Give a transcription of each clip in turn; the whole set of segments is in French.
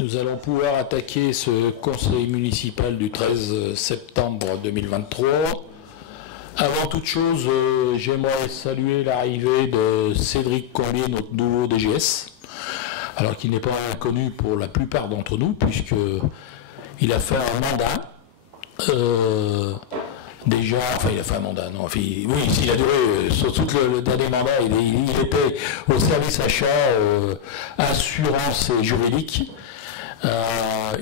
Nous allons pouvoir attaquer ce conseil municipal du 13 septembre 2023. Avant toute chose, j'aimerais saluer l'arrivée de Cédric Combier, notre nouveau DGS, alors qu'il n'est pas inconnu pour la plupart d'entre nous, puisqu'il a fait un mandat. Déjà, enfin il a fait un mandat, non, enfin, oui, il a duré, surtout le dernier mandat, il était au service achat, assurance et juridique.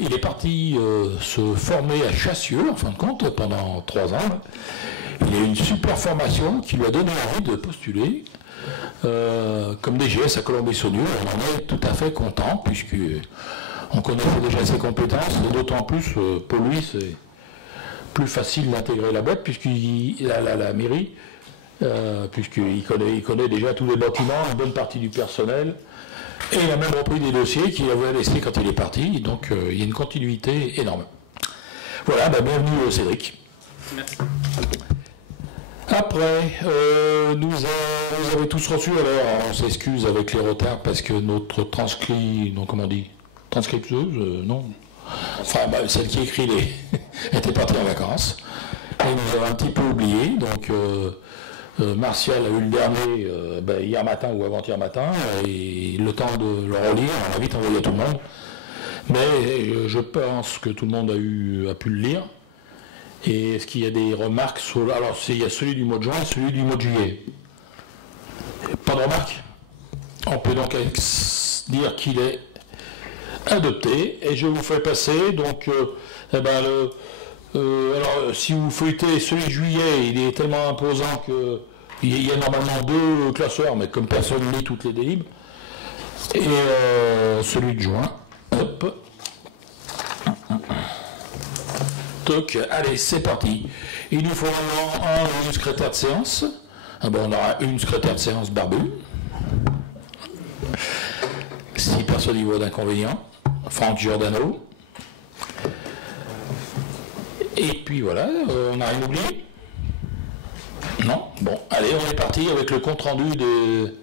Il est parti se former à Chassieux, en fin de compte, pendant 3 ans. Il a eu une super formation qui lui a donné envie de postuler comme DGS à Colombey-Saunieux. On en est tout à fait content, puisqu'on connaissait déjà ses compétences, et d'autant plus, pour lui, c'est plus facile d'intégrer la boîte, puisqu'il a la mairie, puisqu'il connaît déjà tous les bâtiments, une bonne partie du personnel, et il a même repris des dossiers qu'il avait laissés quand il est parti, donc il y a une continuité énorme. Voilà, bienvenue Cédric. Merci. Après, vous avez tous reçu, alors on s'excuse avec les retards parce que notre transcripteuse, non, enfin celle qui écrit était partie en vacances, et nous avons un petit peu oublié, donc Martial a eu le dernier hier matin ou avant-hier matin, et le temps de le relire, on a vite envoyé à tout le monde, mais je pense que tout le monde a pu le lire. Et est-ce qu'il y a des remarques sur... Alors, il y a celui du mois de juin et celui du mois de juillet. Pas de remarques? On peut donc dire qu'il est adopté. Et je vous fais passer, donc, alors, si vous feuilletez celui de juillet, il est tellement imposant qu'il y a normalement 2 classeurs, mais comme personne lit toutes les délibres. Et celui de juin, hop. Donc, allez, c'est parti. Il nous faut un secrétaire de séance. On aura une secrétaire de séance barbue. Si personne n'y voit d'inconvénient. Franck Giordano. Et puis voilà, on n'a rien oublié. Non? Bon, allez, on est parti avec le compte-rendu de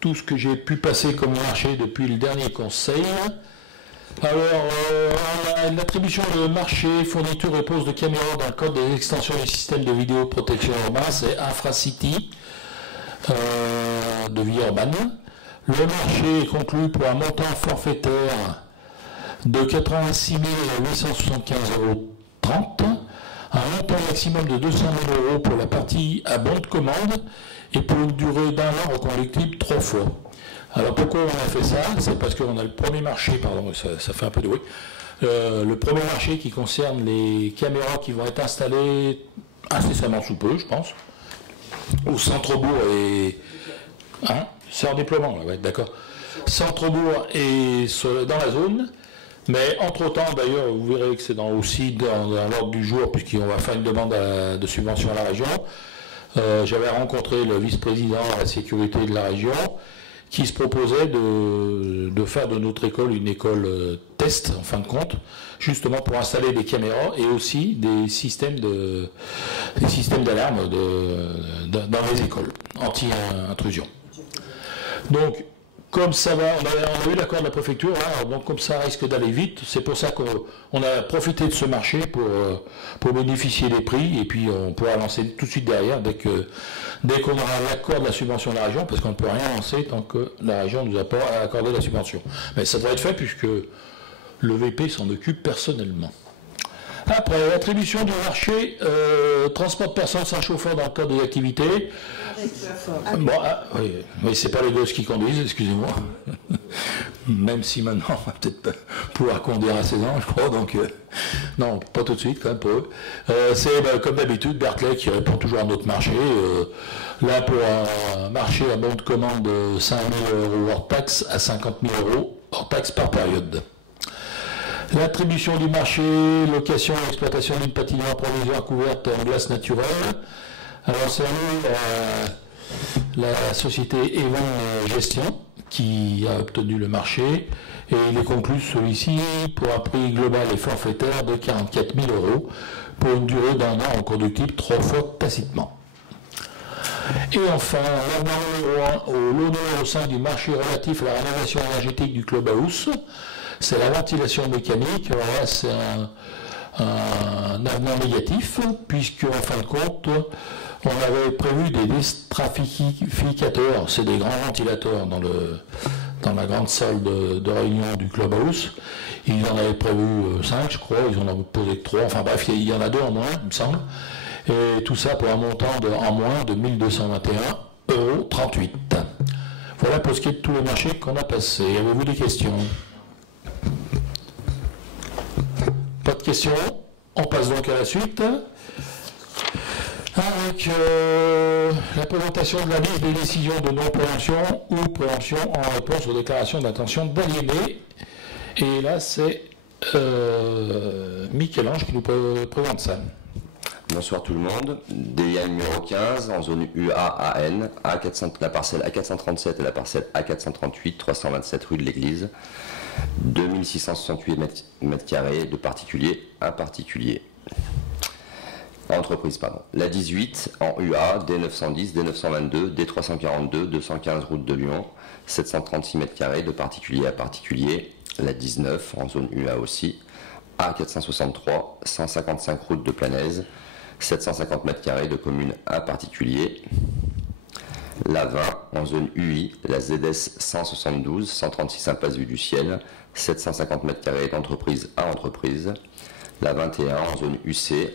tout ce que j'ai pu passer comme marché depuis le dernier conseil. Alors, l'attribution de marché, fourniture et pose de caméras dans le cadre des extensions du système de vidéoprotection urbain, c'est InfraCity de Villeurbanne. Le marché est conclu pour un montant forfaitaire de 86 875,30 €, un montant maximum de 200 000 € pour la partie à bon de commande et pour une durée d'1 an reconductible 3 fois. Alors pourquoi on a fait ça? C'est parce qu'on a le premier marché, pardon, ça fait un peu de bruit, le premier marché qui concerne les caméras qui vont être installées incessamment sous peu, je pense, au centre-bourg et... Hein? C'est en déploiement, là, ouais, d'accord. Centre-bourg et dans la zone, mais entre-temps, d'ailleurs, vous verrez que c'est aussi dans l'ordre du jour, puisqu'on va faire une demande de subvention à la région. J'avais rencontré le vice-président à la sécurité de la région, qui se proposait de faire de notre école une école test, en fin de compte, justement pour installer des caméras et aussi des systèmes d'alarme dans les écoles, anti-intrusion. Donc, comme ça va, on a eu l'accord de la préfecture, hein, donc comme ça risque d'aller vite, c'est pour ça qu'on a profité de ce marché pour bénéficier des prix, et puis on pourra lancer tout de suite derrière, dès qu'on aura l'accord de la subvention de la région, parce qu'on ne peut rien lancer tant que la région ne nous a pas accordé la subvention. Mais ça doit être fait puisque le VP s'en occupe personnellement. Après, l'attribution du marché, transport de personnes sans chauffeur dans le cadre des activités. Bon, oui, c'est pas les gosses qui conduisent, excusez-moi. Même si maintenant, on va peut-être pouvoir conduire à 16 ans, je crois, donc non, pas tout de suite, quand même, pour eux. C'est comme d'habitude, Berkeley qui répond toujours à notre marché. Là, pour un marché à bon de commande de 5 000 € hors taxe à 50 000 € hors taxe par période. L'attribution du marché, location et exploitation d'une patinoire provisoire couverte en glace naturelle. Alors c'est la société Evan Gestion qui a obtenu le marché et il est conclu celui-ci pour un prix global et forfaitaire de 44 000 € pour une durée d'1 an reconductible 3 fois tacitement. Et enfin, l'avenant numéro 1 au lot numéro 5 du marché relatif à la rénovation énergétique du clubhouse, c'est la ventilation mécanique. Alors là, c'est un avenant négatif, puisque en fin de compte, on avait prévu des déstratificateurs, c'est des grands ventilateurs dans la grande salle de réunion du clubhouse. Ils en avaient prévu 5, je crois, ils en ont posé que 3, enfin bref, il y en a 2 en moins, il me semble. Et tout ça pour un montant en moins de 1221,38 €. Voilà pour ce qui est de tous les marchés qu'on a passés. Avez-vous des questions? Pas de questions? On passe donc à la suite. Avec la présentation de la liste des décisions de non-préemption ou préemption en réponse aux déclarations d'intention d'aliéner. Et là, c'est Michel-Ange qui nous présente ça. Bonsoir tout le monde. DIA numéro 15 en zone UA-AN, la parcelle A437 et la parcelle A438, 327 rue de l'Église, 2668 mètres carrés de particulier à particulier. Entreprise, pardon. La 18 en UA, D910, D922, D342, 215 route de Lyon, 736 mètres carrés de particulier à particulier. La 19 en zone UA aussi, A463, 155 route de Planaise, 750 mètres carrés de commune à particulier. La 20 en zone UI, la ZS 172, 136 impasse Vue du Ciel, 750 mètres carrés d'entreprise à entreprise. La 21 en zone UC,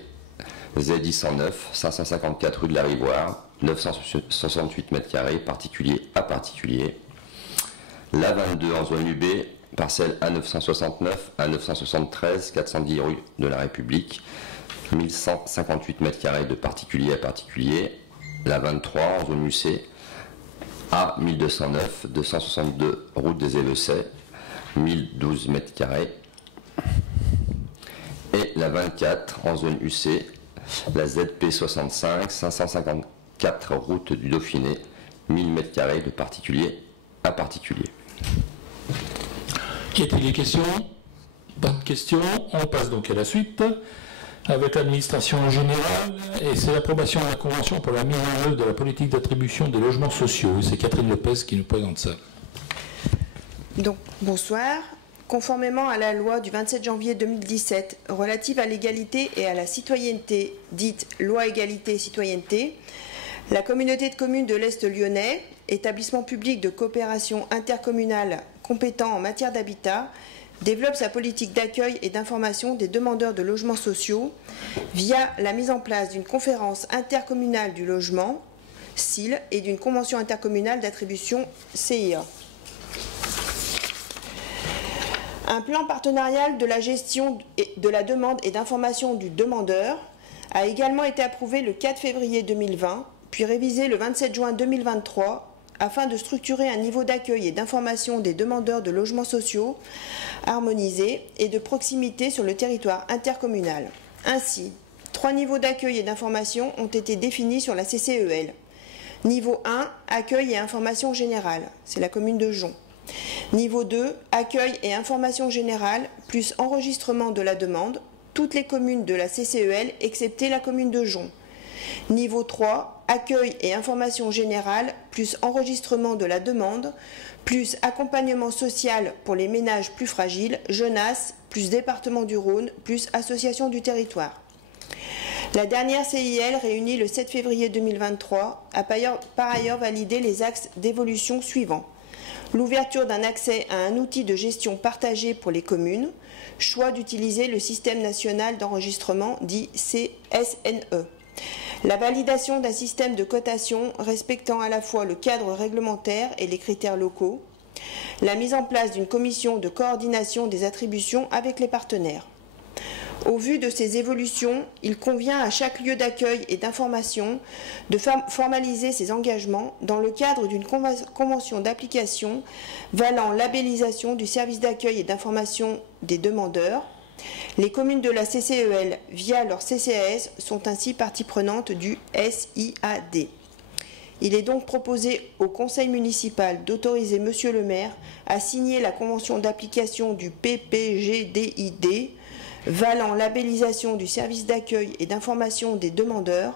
ZI 109, 554 rue de la Rivoire, 968 mètres carrés particulier à particulier. La 22 en zone UB, parcelle A969, A973, 410 rue de la République, 1158 mètres carrés de particulier à particulier. La 23 en zone UC, A1209, 262 route des Évessais, 1012 mètres carrés. Et la 24 en zone UC, la ZP65, 554 route du Dauphiné, 1000 mètres carrés de particulier à particulier. Y a-t-il des questions? Pas de questions. On passe donc à la suite avec l'administration générale, et c'est l'approbation de la Convention pour la mise en œuvre de la politique d'attribution des logements sociaux. C'est Catherine Lopez qui nous présente ça. Donc, bonsoir. Conformément à la loi du 27 janvier 2017 relative à l'égalité et à la citoyenneté, dite loi égalité et citoyenneté, la communauté de communes de l'Est lyonnais, établissement public de coopération intercommunale compétent en matière d'habitat, développe sa politique d'accueil et d'information des demandeurs de logements sociaux via la mise en place d'une conférence intercommunale du logement, CIL, et d'une convention intercommunale d'attribution, CIA. Un plan partenarial de la gestion de la demande et d'information du demandeur a également été approuvé le 4 février 2020, puis révisé le 27 juin 2023, afin de structurer un niveau d'accueil et d'information des demandeurs de logements sociaux harmonisé et de proximité sur le territoire intercommunal. Ainsi, 3 niveaux d'accueil et d'information ont été définis sur la CCEL. Niveau 1, accueil et information générale, c'est la commune de Jonc. Niveau 2, accueil et information générale, plus enregistrement de la demande, toutes les communes de la CCEL excepté la commune de Jonc. Niveau 3, accueil et information générale, plus enregistrement de la demande, plus accompagnement social pour les ménages plus fragiles, Jeunesse, plus département du Rhône, plus association du territoire. La dernière CIL, réunie le 7 février 2023, a par ailleurs validé les axes d'évolution suivants. L'ouverture d'un accès à un outil de gestion partagé pour les communes, choix d'utiliser le système national d'enregistrement dit CSNE. La validation d'un système de cotation respectant à la fois le cadre réglementaire et les critères locaux. La mise en place d'une commission de coordination des attributions avec les partenaires. Au vu de ces évolutions, il convient à chaque lieu d'accueil et d'information de formaliser ses engagements dans le cadre d'une convention d'application valant labellisation du service d'accueil et d'information des demandeurs. Les communes de la CCEL, via leur CCAS, sont ainsi partie prenante du SIAD. Il est donc proposé au conseil municipal d'autoriser Monsieur le maire à signer la convention d'application du PPGDID valant labellisation du service d'accueil et d'information des demandeurs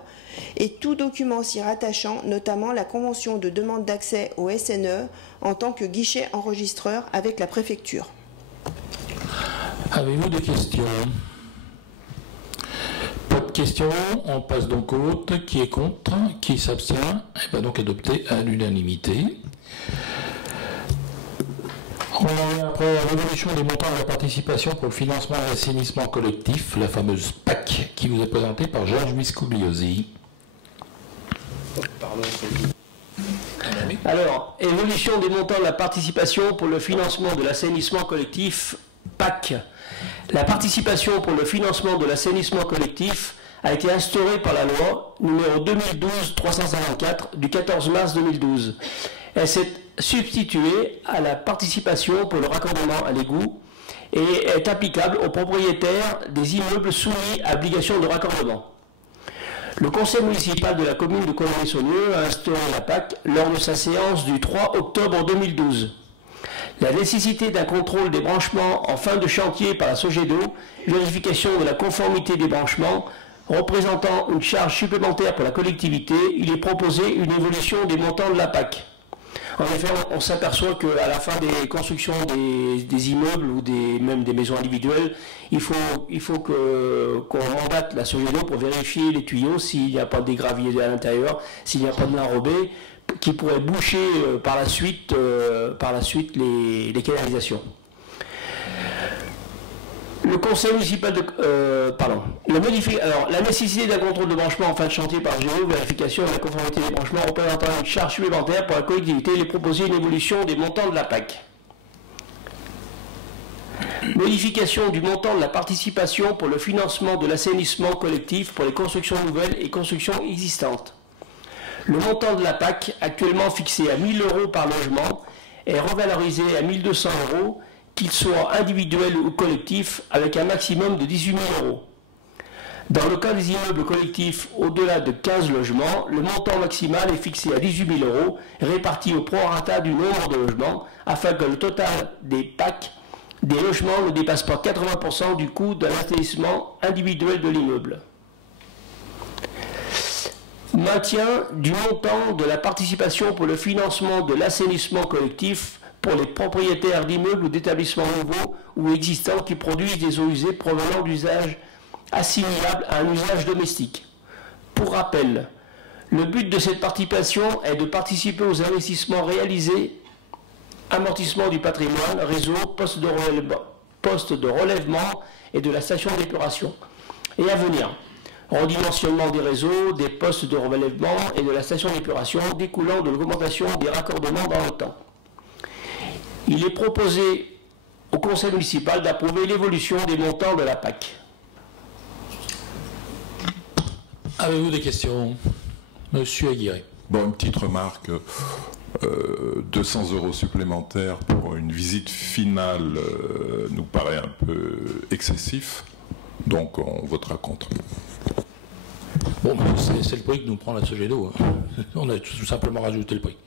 et tout document s'y rattachant, notamment la convention de demande d'accès au SNE en tant que guichet enregistreur avec la préfecture. Avez-vous des questions? Pas de questions, on passe donc au vote. Qui est contre? Qui s'abstient? Et bien donc adopté à l'unanimité. On en vient après à l'évolution des montants de la participation pour le financement de l'assainissement collectif, la fameuse PAC, qui vous est présentée par Georges Miscugliosi. Alors, évolution des montants de la participation pour le financement de l'assainissement collectif, PAC. La participation pour le financement de l'assainissement collectif a été instaurée par la loi numéro 2012-354 du 14 mars 2012. Elle s'est substituée à la participation pour le raccordement à l'égout et est applicable aux propriétaires des immeubles soumis à obligation de raccordement. Le conseil municipal de la commune de Colombey-Saunieux a instauré la PAC lors de sa séance du 3 octobre 2012. La nécessité d'un contrôle des branchements en fin de chantier par la SOGEDO, vérification de la conformité des branchements, représentant une charge supplémentaire pour la collectivité, il est proposé une évolution des montants de la PAC. En effet, on s'aperçoit qu'à la fin des constructions des immeubles ou même des maisons individuelles, il faut qu'on mandate la SOGEDO pour vérifier les tuyaux, s'il n'y a pas des graviers à l'intérieur, s'il n'y a pas de l'enrobé, qui pourrait boucher par la suite les canalisations. Le conseil municipal de... la nécessité d'un contrôle de branchement en fin de chantier par GEO, vérification de la conformité des branchements représentant une charge supplémentaire pour la collectivité, il est proposé une évolution des montants de la PAC. Modification du montant de la participation pour le financement de l'assainissement collectif pour les constructions nouvelles et constructions existantes. Le montant de la PAC, actuellement fixé à 1 000 € par logement, est revalorisé à 1 200 €, qu'il soit individuel ou collectif, avec un maximum de 18 000 €. Dans le cas des immeubles collectifs au-delà de 15 logements, le montant maximal est fixé à 18 000 €, réparti au prorata du nombre de logements, afin que le total des PAC des logements ne dépasse pas 80% du coût de l'assainissement individuel de l'immeuble. Maintien du montant de la participation pour le financement de l'assainissement collectif pour les propriétaires d'immeubles ou d'établissements nouveaux ou existants qui produisent des eaux usées provenant d'usages assimilables à un usage domestique. Pour rappel, le but de cette participation est de participer aux investissements réalisés, amortissement du patrimoine, réseau, poste de relèvement et de la station d'épuration, et à venir. Redimensionnement des réseaux, des postes de relèvement et de la station d'épuration découlant de l'augmentation des raccordements dans le temps. Il est proposé au conseil municipal d'approuver l'évolution des montants de la PAC. Avez-vous des questions? Monsieur Aguirre. Bon, une petite remarque. 200 € supplémentaires pour une visite finale nous paraît un peu excessif. Donc on votera contre. Bon, c'est le prix que nous prend la SOGEDO. On a tout simplement rajouté le prix.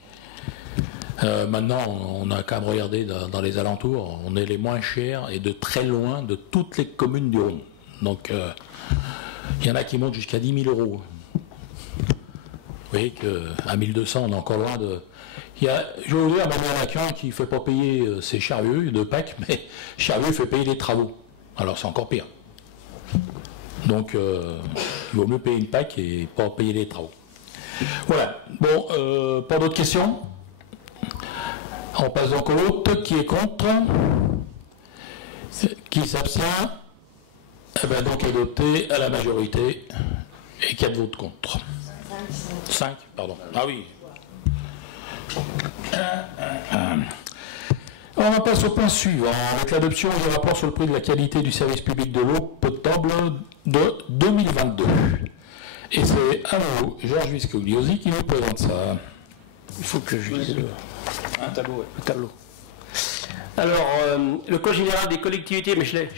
Maintenant, on a qu'à regarder dans les alentours. On est les moins chers et de très loin de toutes les communes du Rhône. Donc, il y en a qui montent jusqu'à 10 000 €. Vous voyez qu'à 1200, on est encore loin de... Je vais vous dire, Mamie qui ne fait pas payer ses charrues de PAC, mais Charrieux fait payer les travaux. Alors c'est encore pire. Donc il vaut mieux payer une PAC et pas payer les travaux. Voilà. Bon, pas d'autres questions? On passe donc au vote. Qui est contre? Qui s'abstient? Eh bien donc adopté à la majorité et 4 votes contre. 5, pardon. Ah oui. On en passe au point suivant, avec l'adoption du rapport sur le prix de la qualité du service public de l'eau potable de 2022. Et c'est à nouveau Georges Miscugliosi qui nous présente ça. Il faut que je dise un tableau. Ouais. Un tableau. Alors, le Code général des collectivités, mais je l'ai,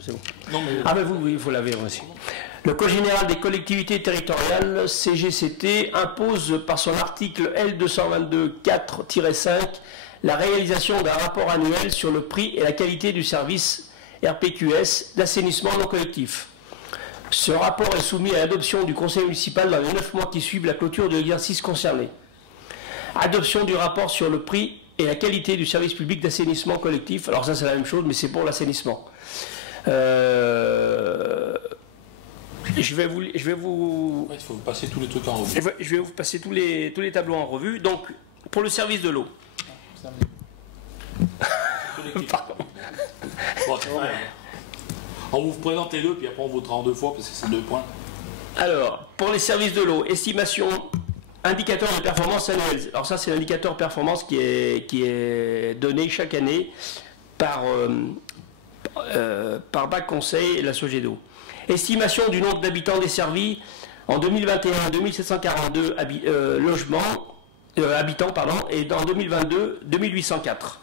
c'est bon. Non, mais... Ah ben vous, oui, il faut l'avoir aussi. Le Code général des collectivités territoriales, CGCT, impose par son article L222-4-5 la réalisation d'un rapport annuel sur le prix et la qualité du service RPQS d'assainissement non collectif. Ce rapport est soumis à l'adoption du conseil municipal dans les 9 mois qui suivent la clôture de l'exercice concerné. Adoption du rapport sur le prix et la qualité du service public d'assainissement collectif. Alors ça c'est la même chose, mais c'est pour l'assainissement. Je vais vous... Ouais, il faut passer tous les trucs en revue. Je vais vous passer tous les tableaux en revue. Donc, pour le service de l'eau. Pardon. Bon, on vous présente les deux, puis après on votera en 2 fois, parce que c'est 2 points. Alors, pour les services de l'eau, estimation, indicateur de performance annuel. Alors ça, c'est l'indicateur performance qui est donné chaque année par BAC Conseil et la Sogedo. Estimation du nombre d'habitants desservis en 2021, 2742 habitants, et en 2022, 2804.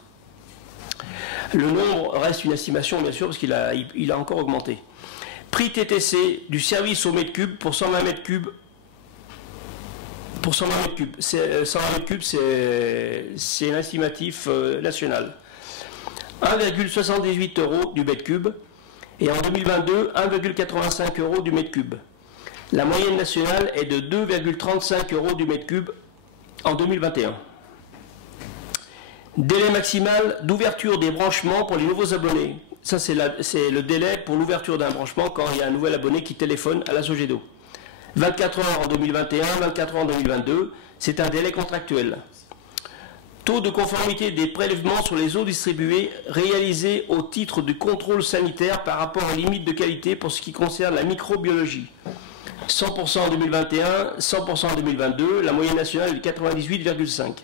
Le nombre reste une estimation, bien sûr, parce qu'il a encore augmenté. Prix TTC du service au mètre cube pour 120 mètres cubes. Pour 120 mètres cubes. 120 mètres cubes, c'est un estimatif national. 1,78 € du mètre cube. Et en 2022, 1,85 € du mètre cube. La moyenne nationale est de 2,35 € du mètre cube en 2021. Délai maximal d'ouverture des branchements pour les nouveaux abonnés. Ça, c'est le délai pour l'ouverture d'un branchement quand il y a un nouvel abonné qui téléphone à la Sogedo. 24 heures en 2021, 24 heures en 2022, c'est un délai contractuel. Taux de conformité des prélèvements sur les eaux distribuées réalisés au titre du contrôle sanitaire par rapport aux limites de qualité pour ce qui concerne la microbiologie. 100% en 2021, 100% en 2022, la moyenne nationale est de 98,5.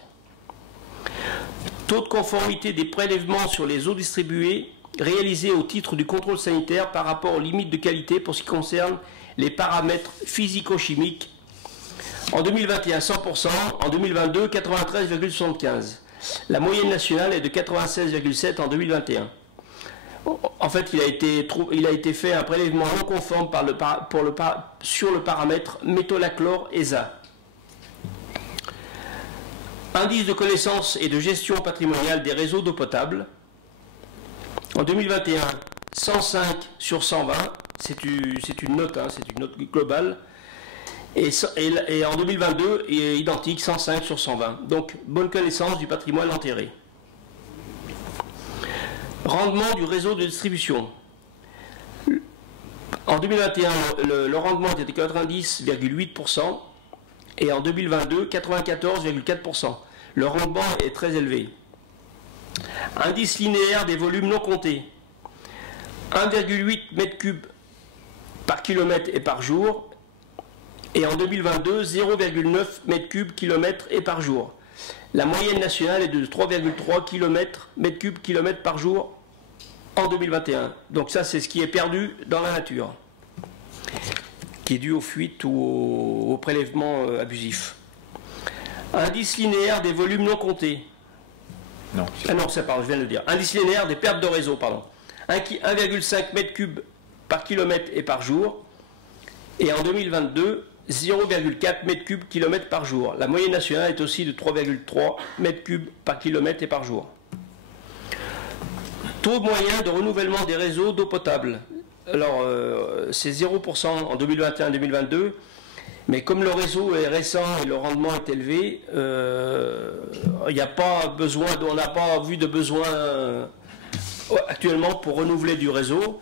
Taux de conformité des prélèvements sur les eaux distribuées réalisés au titre du contrôle sanitaire par rapport aux limites de qualité pour ce qui concerne les paramètres physico-chimiques. En 2021, 100%, en 2022, 93,75. La moyenne nationale est de 96,7 en 2021. En fait, il a été fait un prélèvement non conforme sur le paramètre métolachlore ESA. Indice de connaissance et de gestion patrimoniale des réseaux d'eau potable. En 2021, 105 sur 120, c'est une note, c'est une note globale. Et en 2022, il est identique, 105 sur 120. Donc, bonne connaissance du patrimoine enterré. Rendement du réseau de distribution. En 2021, le rendement était de 90,8% et en 2022, 94,4%. Le rendement est très élevé. Indice linéaire des volumes non comptés. 1,8 m3 par kilomètre et par jour. Et en 2022, 0,9 m3 km et par jour. La moyenne nationale est de 3,3 m3 km par jour en 2021. Donc ça, c'est ce qui est perdu dans la nature, qui est dû aux fuites ou aux prélèvements abusifs. Indice linéaire des volumes non comptés. Non. Ah non, je viens de le dire. Indice linéaire des pertes de réseau, pardon. 1,5 m3 par kilomètre et par jour. Et en 2022, 0,4 m3 km par jour. La moyenne nationale est aussi de 3,3 m3 par kilomètre et par jour. Taux moyen de renouvellement des réseaux d'eau potable. Alors, c'est 0% en 2021-2022, mais comme le réseau est récent et le rendement est élevé, il n'y a pas besoin, on n'a pas vu de besoin actuellement pour renouveler du réseau.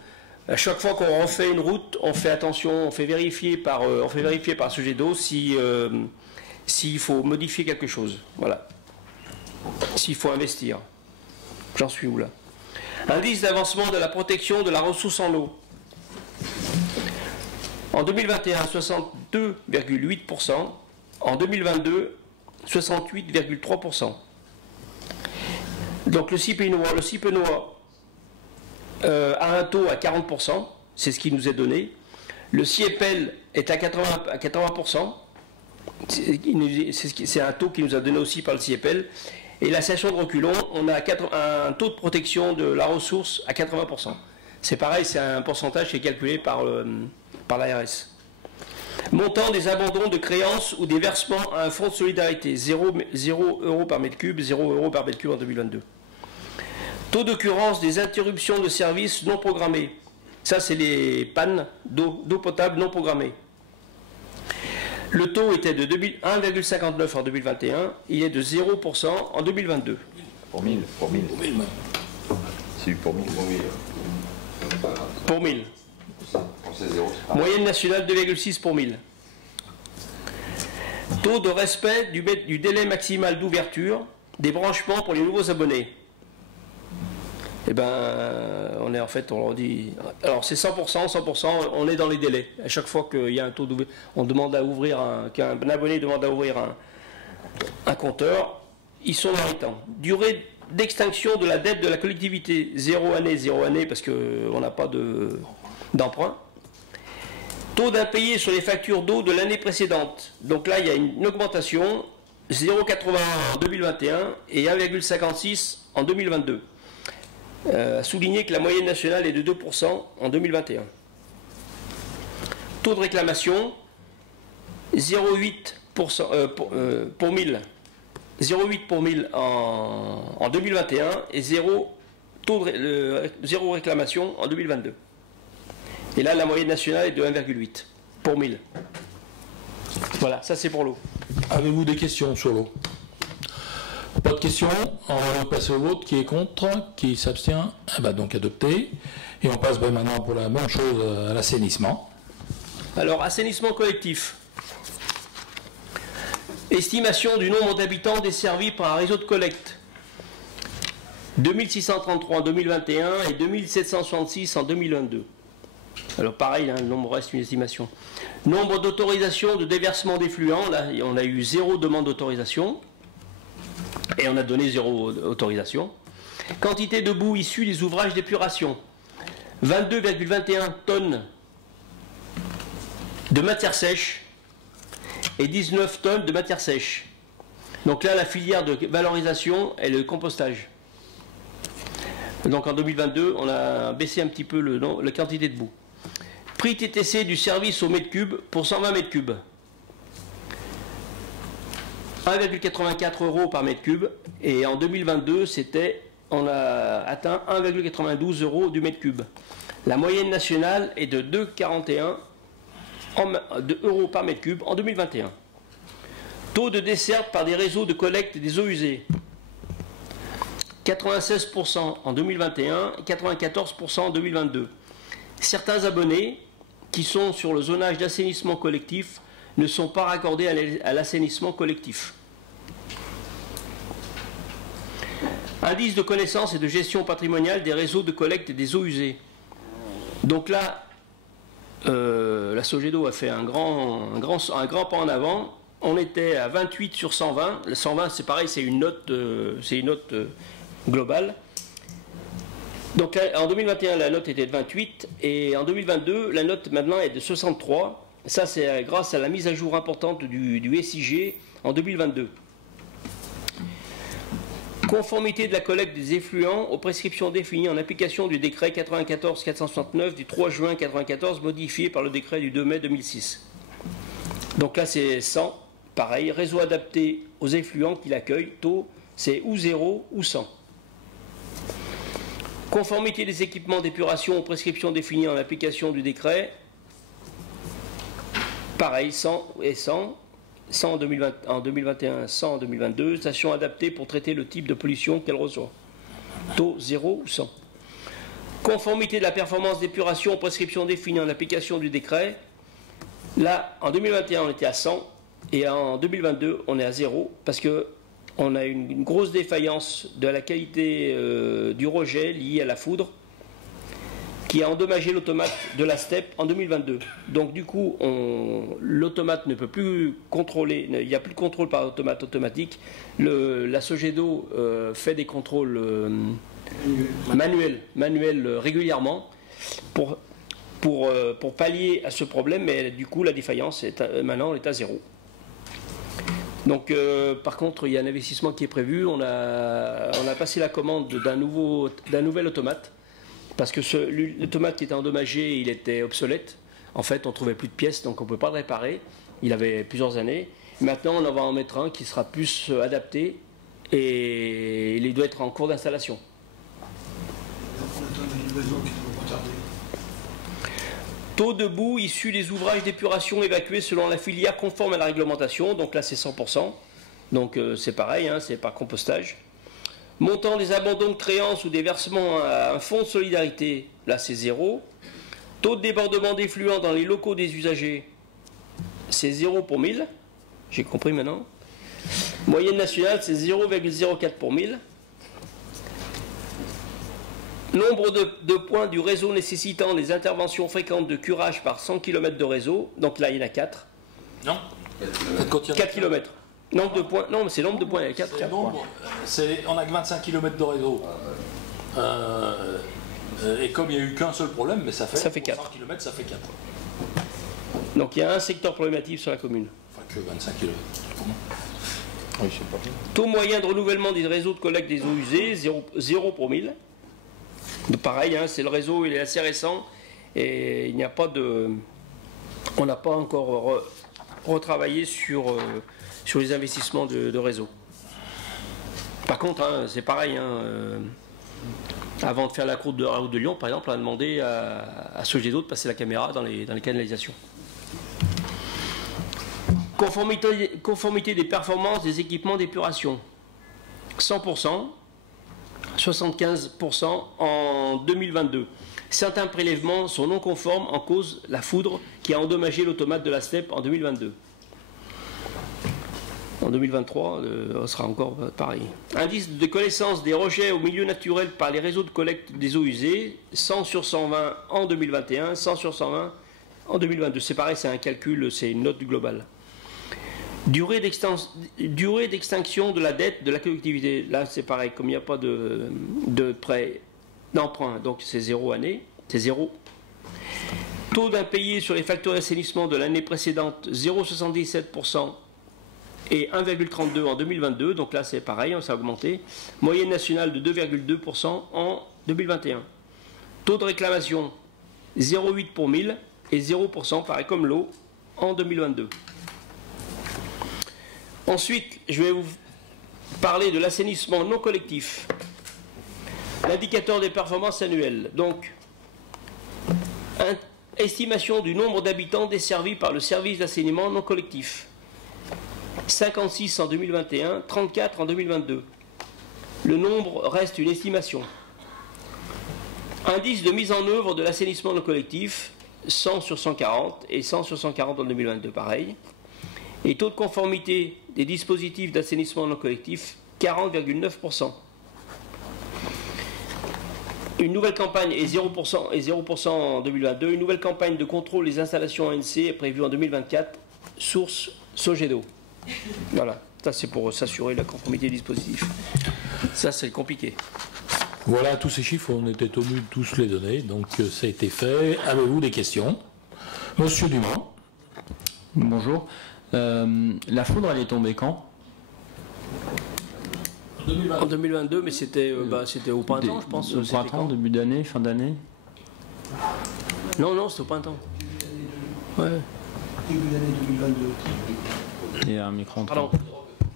À chaque fois qu'on refait une route, on fait attention, on fait vérifier par Sogedo s'il faut modifier quelque chose. Voilà. S'il faut investir. J'en suis où là? Indice d'avancement de la protection de la ressource en eau. En 2021, 62,8%. En 2022, 68,3%. Donc le Cipenois a un taux à 40%, c'est ce qui nous est donné. Le Ciepel est à 80%. C'est un taux qui nous a donné aussi par le Ciepel. Et la station de Reculon, on a un taux de protection de la ressource à 80%. C'est pareil, c'est un pourcentage qui est calculé par l'ARS. Montant des abandons de créances ou des versements à un fonds de solidarité, 0 € par mètre cube, 0 € par mètre cube en 2022. Taux d'occurrence des interruptions de service non programmées. Ça, c'est les pannes d'eau potable non programmées. Le taux était de 1,59 en 2021, il est de 0% en 2022. Pour 1000. C'est pour 1000. Pour 1000. C'est 0. Moyenne nationale 2,6 pour 1000. Taux de respect du délai maximal d'ouverture des branchements pour les nouveaux abonnés. Eh ben, on est en fait, on leur dit. Alors c'est 100%, on est dans les délais. À chaque fois qu'il y a un taux d'ouverture, on demande à ouvrir qu'un abonné demande à ouvrir un compteur, ils sont dans les temps. Durée d'extinction de la dette de la collectivité, 0 année, parce qu'on n'a pas d'emprunt. Taux d'impayé sur les factures d'eau de l'année précédente. Donc là, il y a une augmentation, 0,81 en 2021 et 1,56 en 2022. Souligner que la moyenne nationale est de 2% en 2021. Taux de réclamation, 0,8 pour 1000. 0,8 pour 1000 en 2021 et 0 réclamation en 2022. Et là, la moyenne nationale est de 1,8 pour 1000. Voilà, ça c'est pour l'eau. Avez-vous des questions sur l'eau? Pas de questions, on va passer au vote. Qui est contre? Qui s'abstient? Donc adopté. Et on passe maintenant pour la même chose à l'assainissement. Alors, assainissement collectif. Estimation du nombre d'habitants desservis par un réseau de collecte. 2633 en 2021 et 2766 en 2022. Alors pareil, le nombre reste une estimation. Nombre d'autorisations de déversement d'effluents, là on a eu 0 demande d'autorisation et on a donné 0 autorisation. Quantité de boue issue des ouvrages d'épuration, 22,21 tonnes de matière sèche et 19 tonnes de matière sèche. Donc là la filière de valorisation est le compostage. Donc en 2022 on a baissé un petit peu la quantité de boue. Prix TTC du service au mètre cube pour 120 mètres cubes. 1,84 € par mètre cube. Et en 2022, on a atteint 1,92 € du mètre cube. La moyenne nationale est de 2,41 € par mètre cube en 2021. Taux de desserte par des réseaux de collecte des eaux usées. 96% en 2021 et 94% en 2022. Certains abonnés qui sont sur le zonage d'assainissement collectif ne sont pas raccordés à l'assainissement collectif. Indice de connaissance et de gestion patrimoniale des réseaux de collecte des eaux usées. Donc là, la Sogedo a fait un grand pas en avant. On était à 28 sur 120. Le 120, c'est pareil, c'est une note globale. Donc en 2021, la note était de 28 et en 2022, la note maintenant est de 63. Ça, c'est grâce à la mise à jour importante du SIG en 2022. Conformité de la collecte des effluents aux prescriptions définies en application du décret 94-469 du 3 juin 1994 modifié par le décret du 2 mai 2006. Donc là, c'est 100. Pareil, réseau adapté aux effluents qu'il accueille. Taux, c'est ou 0 ou 100. Conformité des équipements d'épuration aux prescriptions définies en application du décret. Pareil, 100 et 100. 100 en 2021, 100 en 2022. Station adaptée pour traiter le type de pollution qu'elle reçoit. Taux 0 ou 100. Conformité de la performance d'épuration aux prescriptions définies en application du décret. Là, en 2021, on était à 100. Et en 2022, on est à 0. Parce que on a une grosse défaillance de la qualité du rejet lié à la foudre qui a endommagé l'automate de la STEP en 2022. Donc du coup, l'automate ne peut plus contrôler, il n'y a plus de contrôle par automate automatique. La Sogedo fait des contrôles manuels régulièrement pour pallier à ce problème, mais du coup la défaillance maintenant est à 0. Donc, par contre, il y a un investissement qui est prévu. On a passé la commande d'un nouvel automate parce que l'automate qui était endommagé, il était obsolète. En fait, on ne trouvait plus de pièces, donc on ne peut pas le réparer. Il avait plusieurs années. Maintenant, on va en mettre un qui sera plus adapté et il doit être en cours d'installation. Taux de boue issu des ouvrages d'épuration évacués selon la filière conforme à la réglementation, donc là c'est 100%, donc c'est pareil, hein, c'est par compostage. Montant des abandons de créances ou des versements à un fonds de solidarité, là c'est 0. Taux de débordement d'effluents dans les locaux des usagers, c'est 0 pour 1000, j'ai compris maintenant. Moyenne nationale, c'est 0,04 pour 1000. Nombre de points du réseau nécessitant les interventions fréquentes de curage par 100 km de réseau. Donc là, il y en a 4. Non. 4 km. Nombre de points. Non, mais c'est nombre de points, il y a 4. On a que 25 km de réseau. Et comme il n'y a eu qu'un seul problème, mais ça fait 4. 100 km, ça fait 4. Donc il y a un secteur problématique sur la commune. Enfin, que 25 km. Oui, je sais pas. Taux moyen de renouvellement des réseaux de collecte des eaux usées, 0 pour 1000. Pareil, hein, c'est le réseau, il est assez récent et il n'y a pas de. On n'a pas encore retravaillé sur les investissements de réseau. Par contre, hein, c'est pareil. Hein, avant de faire la route de Lyon, par exemple, on a demandé à Sogedo de passer la caméra dans les canalisations. Conformité des performances des équipements d'épuration. 100%. 75% en 2022. Certains prélèvements sont non conformes en cause la foudre qui a endommagé l'automate de la STEP en 2022. En 2023, ce sera encore pareil. Indice de connaissance des rejets au milieu naturel par les réseaux de collecte des eaux usées, 100 sur 120 en 2021, 100 sur 120 en 2022. C'est pareil, c'est un calcul, c'est une note globale. Durée d'extinction de la dette de la collectivité. Là, c'est pareil, comme il n'y a pas de prêt d'emprunt, donc c'est 0 année, c'est 0. Taux d'impayé sur les factures d'assainissement de l'année précédente, 0,77% et 1,32% en 2022, donc là c'est pareil, ça a augmenté. Moyenne nationale de 2,2% en 2021. Taux de réclamation, 0,8 pour 1000 et 0%, pareil comme l'eau, en 2022. Ensuite, je vais vous parler de l'assainissement non collectif. L'indicateur des performances annuelles. Donc, estimation du nombre d'habitants desservis par le service d'assainissement non collectif. 56 en 2021, 34 en 2022. Le nombre reste une estimation. Indice de mise en œuvre de l'assainissement non collectif, 100 sur 140 et 100 sur 140 en 2022, pareil. Et taux de conformité des dispositifs d'assainissement non collectif, 40,9%. Une nouvelle campagne est 0% en 2022. Une nouvelle campagne de contrôle des installations ANC est prévue en 2024. Source Sogedo. Voilà, ça c'est pour s'assurer la conformité des dispositifs. Ça c'est compliqué. Voilà, tous ces chiffres, on était tenus de tous les donner, donc ça a été fait. Avez-vous des questions? Monsieur Dumont. Bonjour. La foudre, elle est tombée quand? En 2022, mais c'était au printemps, je pense. Au printemps, début d'année, fin d'année? Non, c'était au printemps. Ouais. Début d'année 2022. Et un micro. Pardon.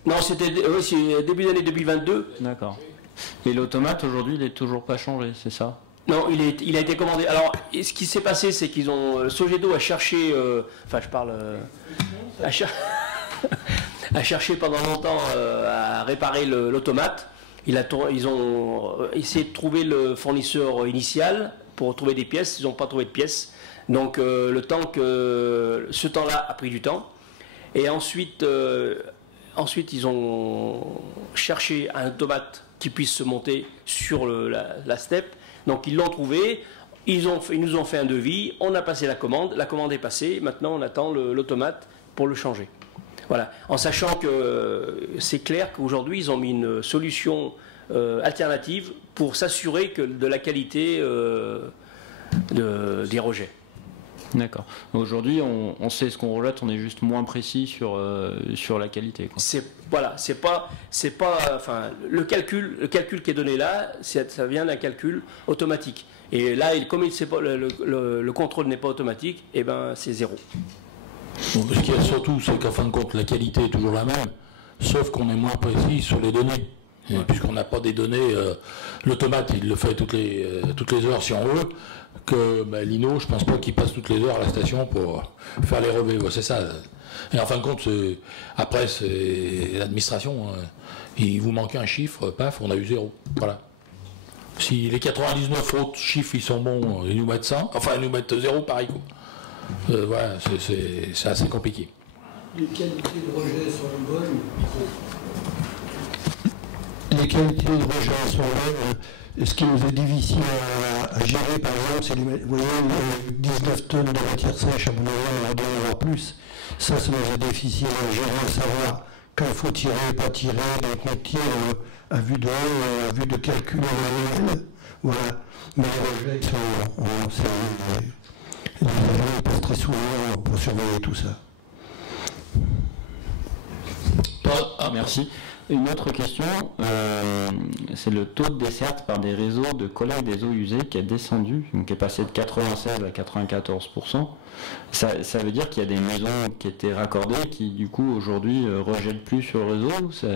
Non, c'était début d'année 2022. D'accord. Et l'automate, aujourd'hui, il n'est toujours pas changé, c'est ça? Non, il a été commandé. Alors, ce qui s'est passé, c'est qu'ils ont. Sogedo a cherché. a cherché pendant longtemps à réparer l'automate. Ils ont essayé de trouver le fournisseur initial pour trouver des pièces. Ils n'ont pas trouvé de pièces. Donc, ce temps-là a pris du temps. Et ensuite, ils ont cherché un automate qui puisse se monter sur la steppe. Donc ils l'ont trouvé, ils nous ont fait un devis, on a passé la commande est passée, maintenant on attend l'automate pour le changer. Voilà, en sachant que c'est clair qu'aujourd'hui ils ont mis une solution alternative pour s'assurer de la qualité des rejets. D'accord. Aujourd'hui, on sait ce qu'on rejette, on est juste moins précis sur la qualité, quoi. Enfin, le calcul qui est donné là, ça vient d'un calcul automatique. Et là, comme le contrôle n'est pas automatique, et ben c'est 0. Bon, ce qu'il y a surtout, c'est qu'en fin de compte, la qualité est toujours la même, sauf qu'on est moins précis sur les données. puisqu'on n'a pas des données, l'automate il le fait toutes les heures si on veut, que l'INO, je pense pas qu'il passe toutes les heures à la station pour faire les relevés, c'est ça. Et en fin de compte, après c'est l'administration, il vous manque un chiffre, paf, on a eu 0, voilà. Si les 99 autres chiffres ils sont bons, ils nous mettent 100, enfin ils nous mettent 0 pareil quoi. Voilà, c'est assez compliqué. Les qualités de rejet sont bonnes. Les qualités de rejet sont bonnes. Ce qui nous est difficile à gérer, par exemple, c'est vous voyez, 19 tonnes de matière sèche à mon avis, on va en avoir plus. Ça nous est difficile à gérer, à savoir quand il faut tirer, pas tirer, donc on tire à vue de à vue de calcul manuel. Voilà. Mais les rejets sont les agents passent très souvent pour surveiller tout ça. Merci. Une autre question, c'est le taux de desserte par des réseaux de collecte des eaux usées qui est descendu, donc qui est passé de 96 à 94%. Ça veut dire qu'il y a des maisons qui étaient raccordées qui du coup aujourd'hui rejettent plus sur le réseau. C'est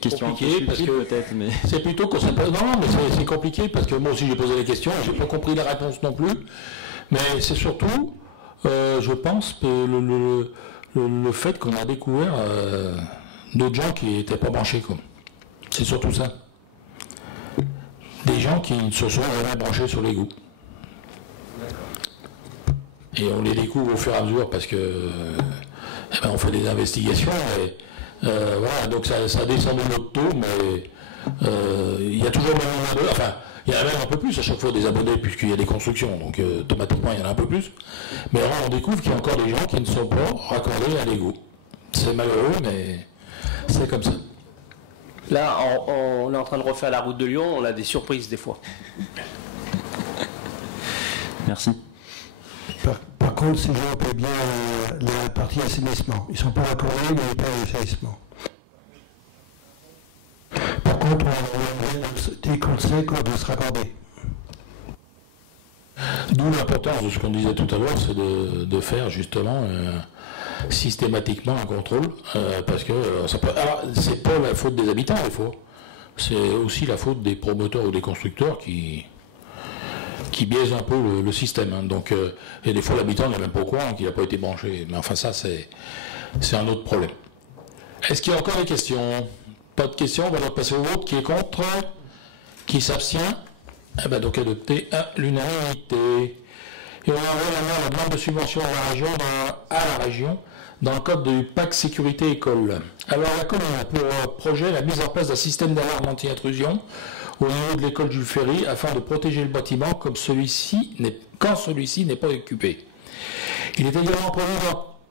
question compliqué parce que peut-être, mais c'est plutôt qu'on s'appelle. Non, mais c'est compliqué parce que moi aussi j'ai posé les questions, j'ai pas compris la réponse non plus. Mais c'est surtout, je pense, le fait qu'on a découvert d'autres gens qui n'étaient pas branchés. C'est surtout ça. Des gens qui ne se sont jamais branchés sur l'égout. Et on les découvre au fur et à mesure parce que on fait des investigations. Et, voilà, donc ça descend de notre taux, mais il y a toujours même enfin, il y en a même un peu plus à chaque fois des abonnés puisqu'il y a des constructions, donc automatiquement il y en a un peu plus. Mais alors on découvre qu'il y a encore des gens qui ne sont pas raccordés à l'égout. C'est malheureux, mais c'est comme ça. Là, on est en train de refaire la route de Lyon, on a des surprises des fois. Merci. Par contre, ces gens paient bien la partie assainissement. Ils ne sont pas raccordés, mais ils paient l'assainissement. Par contre, dès qu'on le sait qu'on doit se raccorder. D'où l'importance de ce qu'on disait tout à l'heure, c'est de faire justement systématiquement un contrôle, parce que alors c'est pas la faute des habitants des fois, c'est aussi la faute des promoteurs ou des constructeurs qui biaisent un peu le système. Hein. Donc, et des fois l'habitant n'est même pas au courant qu'il n'a pas été branché. Mais enfin ça c'est un autre problème. Est-ce qu'il y a encore des questions? Pas de questions, on va donc passer au vote. Qui est contre? Qui s'abstient? Eh ben donc adopté à l'unanimité. Et on va envoyer la demande de subvention à la région dans le cadre du PAC Sécurité École. Alors la commune a pour projet la mise en place d'un système d'alarme anti-intrusion au niveau de l'école Jules Ferry afin de protéger le bâtiment quand celui-ci n'est pas occupé. Il est également prévu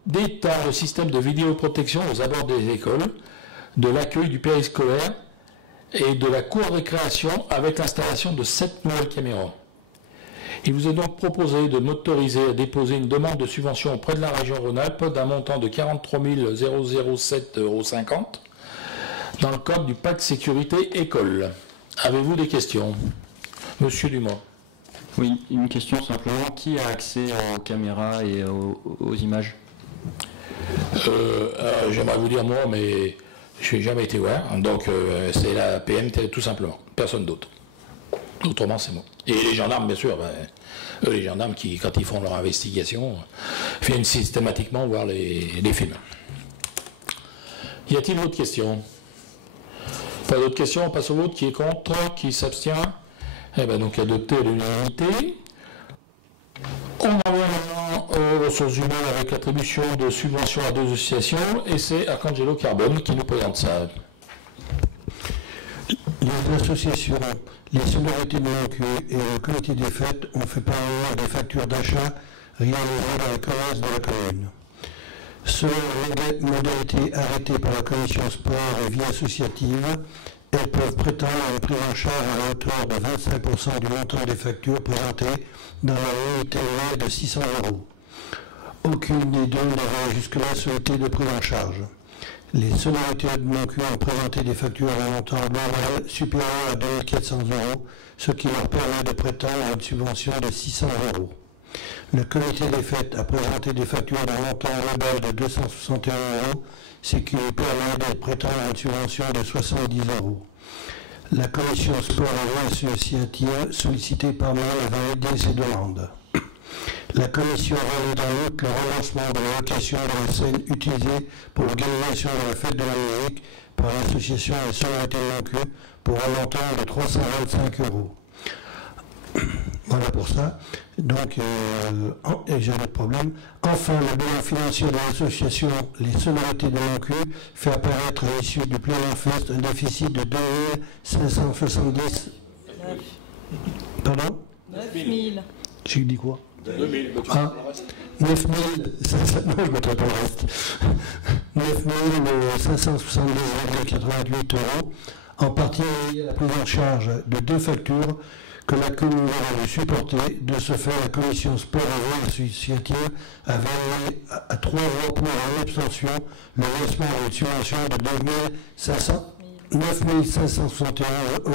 d'étendre le système de vidéoprotection aux abords des écoles, de l'accueil du périscolaire et de la cour de récréation avec l'installation de 7 nouvelles caméras. Il vous est donc proposé de m'autoriser à déposer une demande de subvention auprès de la région Rhône-Alpes d'un montant de 43 007,50 € dans le cadre du PAC Sécurité École. Avez-vous des questions? Monsieur Dumas. Oui, une question simplement. Qui a accès aux caméras et aux images? J'aimerais vous dire moi, mais je n'ai jamais été voir. Donc c'est la PM tout simplement. Personne d'autre. Autrement, c'est moi. Et les gendarmes, bien sûr. Les gendarmes qui, quand ils font leur investigation, viennent systématiquement voir les films. Y a-t-il d'autres questions? Pas d'autres questions, on passe au vote. Qui est contre? Qui s'abstient? Eh bien, donc adopté à l'unanimité. On en vient maintenant aux ressources humaines avec l'attribution de subventions à 2 associations, et c'est Arcangelo Carbone qui nous présente ça. Les associations, les solidarités de l'OQ et le comité des fêtes ont fait parvenir des factures d'achat réalisées dans les commerces de la commune. Selon les modalités arrêtées par la commission sport et vie associative, elles peuvent prétendre à une prise en charge à la hauteur de 25% du montant des factures présentées dans la unité de 600 €. Aucune des deux n'avait jusque-là souhaité de prise en charge. Les solidarités de l'OQ ont présenté des factures à un montant global supérieur à 2 400 €, ce qui leur permet de prétendre à une subvention de 600 €. Le comité des fêtes a présenté des factures d'un montant global de 261 €, ce qui lui permet de prétendre à une subvention de 70 €. La commission sport et voies associatives, sollicitée par mail, a validé ces demandes. La commission valide en outre le renoncement de la location de la scène utilisée pour l'organisation de la fête de la musique par l'association Les Sonorités de Moncu pour un montant de 325 €. Voilà pour ça. Donc, j'ai un autre problème. Enfin, le bilan financier de l'association Les Sonorités de Moncu fait apparaître à l'issue du Plénum Fest un déficit de 2570. Pardon 9000. J'ai dit quoi 2000. 9000, non, je ne mettrai pas le reste. 9570,88 €, en partie liée à la prise en charge de 2 factures que la commune a dû supporter. De ce fait, la commission sport et voies associatives a veillé à 3 voix pour en abstention le versement d'une subvention de 9571 €,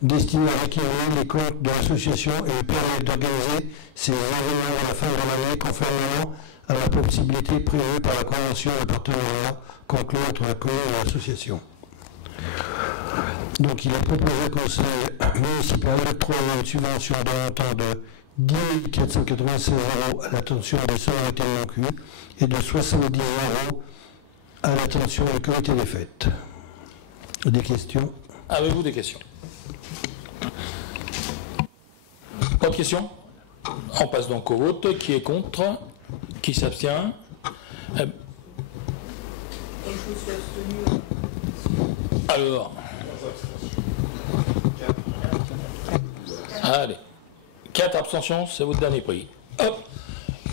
destiné à équilibrer les comptes de l'association et lui permettre d'organiser ses événements à la fin de l'année conformément à la possibilité prévue par la convention de partenariat conclue entre la commune et l'association. Donc il a proposé au conseil municipal d'octroyer une subvention d'un montant de 10 496 € à l'attention des sonorités de Moncu et de 70 € à l'attention du comité des fêtes. Des questions? Avez-vous des questions? Pas de questions? On passe donc au vote. Qui est contre? Qui s'abstient? Alors. Allez. 4 abstentions, c'est votre dernier prix. Hop.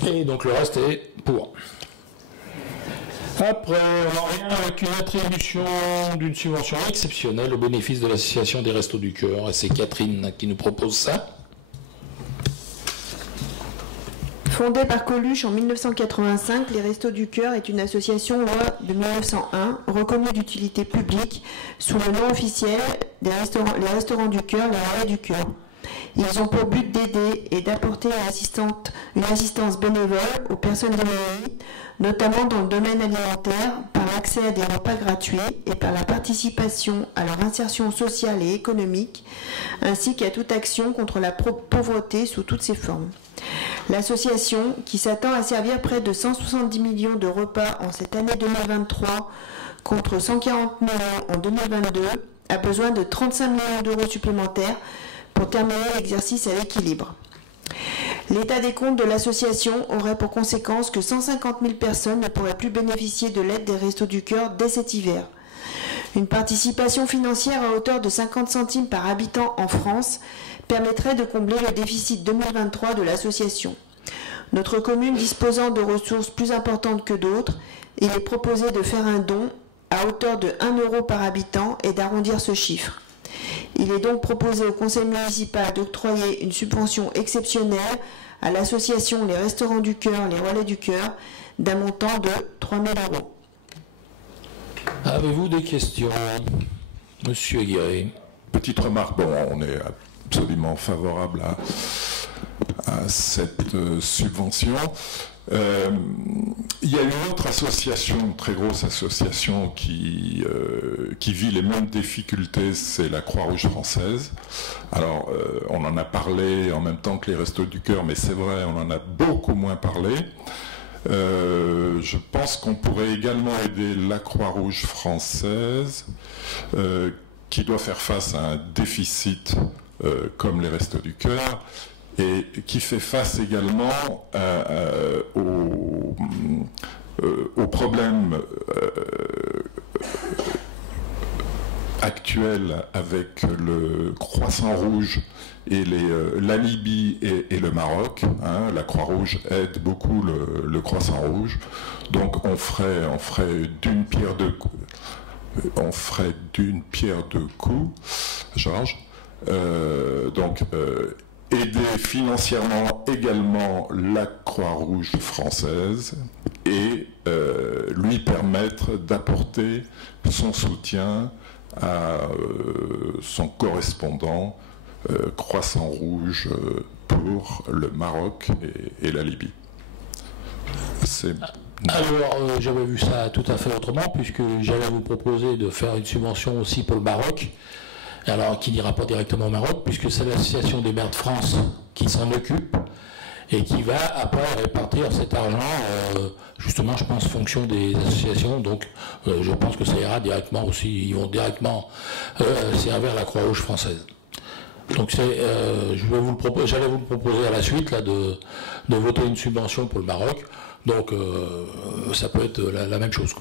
Et donc le reste est pour. Après, on en revient avec une attribution d'une subvention exceptionnelle au bénéfice de l'association des Restos du Cœur. Et c'est Catherine qui nous propose ça. Fondée par Coluche en 1985, les Restos du Cœur est une association loi de 1901 reconnue d'utilité publique sous le nom officiel les Restaurants du Cœur, les Relais du Cœur. Ils ont pour but d'aider et d'apporter une assistance bénévole aux personnes démunies, notamment dans le domaine alimentaire, par l'accès à des repas gratuits et par la participation à leur insertion sociale et économique, ainsi qu'à toute action contre la pauvreté sous toutes ses formes. L'association, qui s'attend à servir près de 170 millions de repas en cette année 2023 contre 140 millions en 2022, a besoin de 35 millions d'euros supplémentaires pour terminer l'exercice à l'équilibre. L'état des comptes de l'association aurait pour conséquence que 150 000 personnes ne pourraient plus bénéficier de l'aide des Restos du Cœur dès cet hiver. Une participation financière à hauteur de 50 centimes par habitant en France permettrait de combler le déficit 2023 de l'association. Notre commune disposant de ressources plus importantes que d'autres, il est proposé de faire un don à hauteur de 1 € par habitant et d'arrondir ce chiffre. Il est donc proposé au conseil municipal d'octroyer une subvention exceptionnelle à l'association Les Restaurants du Cœur, les Relais du Cœur, d'un montant de 3 000 €. Avez-vous des questions, Monsieur Aguirre? Petite remarque, bon, on est absolument favorable à cette subvention. Il y a une autre association, une très grosse association qui vit les mêmes difficultés, c'est la Croix-Rouge française. Alors, on en a parlé en même temps que les Restos du Cœur, mais c'est vrai, on en a beaucoup moins parlé. Je pense qu'on pourrait également aider la Croix-Rouge française, qui doit faire face à un déficit comme les Restos du Cœur, et qui fait face également aux problèmes actuels avec le Croissant Rouge et la Libye et le Maroc. Hein. La Croix-Rouge aide beaucoup le Croissant Rouge, donc on ferait d'une pierre deux coups, Georges. Aider financièrement également la Croix-Rouge française et lui permettre d'apporter son soutien à son correspondant Croissant Rouge pour le Maroc et la Libye. C'est Alors, j'avais vu ça tout à fait autrement, puisque j'allais vous proposer de faire une subvention aussi pour le Maroc, alors qui n'ira pas directement au Maroc, puisque c'est l'association des maires de France qui s'en occupe, et qui va après répartir cet argent, justement, je pense, fonction des associations, donc je pense que ça ira directement aussi, ils vont directement servir la Croix-Rouge française. Donc j'allais vous le proposer à la suite là, de voter une subvention pour le Maroc. Donc ça peut être la même chose.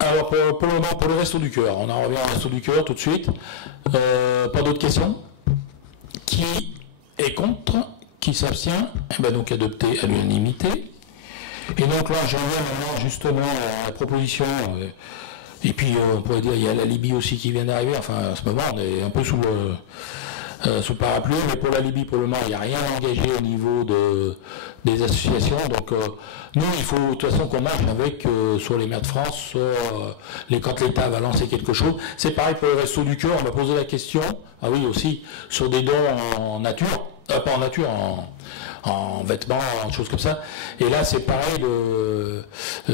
Alors pour le moment, pour le Resto du Cœur, on en revient au Resto du Cœur tout de suite. Pas d'autres questions? Qui est contre? Qui s'abstient? Eh bien donc adopté à l'unanimité. Et donc là, j'en viens maintenant justement à la proposition. Et puis on pourrait dire il y a la Libye aussi qui vient d'arriver. Enfin, à ce moment, on est un peu sous le parapluie, mais pour la Libye, pour le moment, il n'y a rien engagé au niveau des associations. Donc, nous, il faut de toute façon qu'on marche avec soit les maires de France, soit quand l'État va lancer quelque chose. C'est pareil pour le Resto du Cœur. On m'a posé la question, ah oui, aussi, sur des dons en nature, pas en nature, en vêtements, en choses comme ça. Et là, c'est pareil,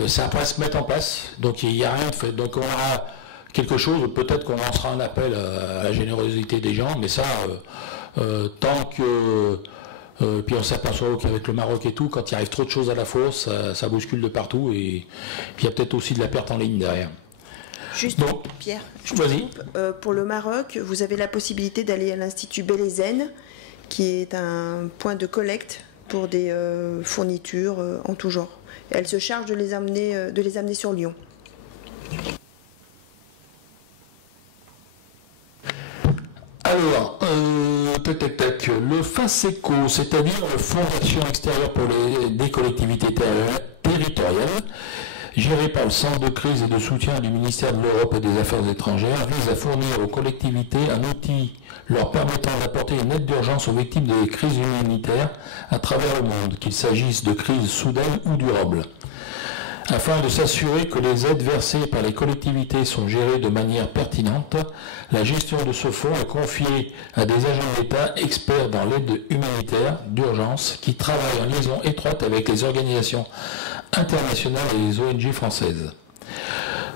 ça va se mettre en place. Donc, il n'y a rien de fait. Donc, on aura quelque chose, peut-être qu'on lancera un appel à la générosité des gens, mais ça, tant que... puis on s'aperçoit qu'avec le Maroc et tout, quand il arrive trop de choses à la fois, ça bouscule de partout, et puis il y a peut-être aussi de la perte en ligne derrière. Juste, donc, Pierre, vas-y. Pour le Maroc, vous avez la possibilité d'aller à l'Institut Belezen, qui est un point de collecte pour des fournitures en tout genre. Et elle se charge de les amener sur Lyon. Alors, le FACECO, c'est-à-dire le Fonds d'action extérieure pour des collectivités territoriales, géré par le Centre de crise et de soutien du ministère de l'Europe et des Affaires étrangères, vise à fournir aux collectivités un outil leur permettant d'apporter une aide d'urgence aux victimes des crises humanitaires à travers le monde, qu'il s'agisse de crises soudaines ou durables. Afin de s'assurer que les aides versées par les collectivités sont gérées de manière pertinente, la gestion de ce fonds est confiée à des agents d'État experts dans l'aide humanitaire d'urgence qui travaillent en liaison étroite avec les organisations internationales et les ONG françaises.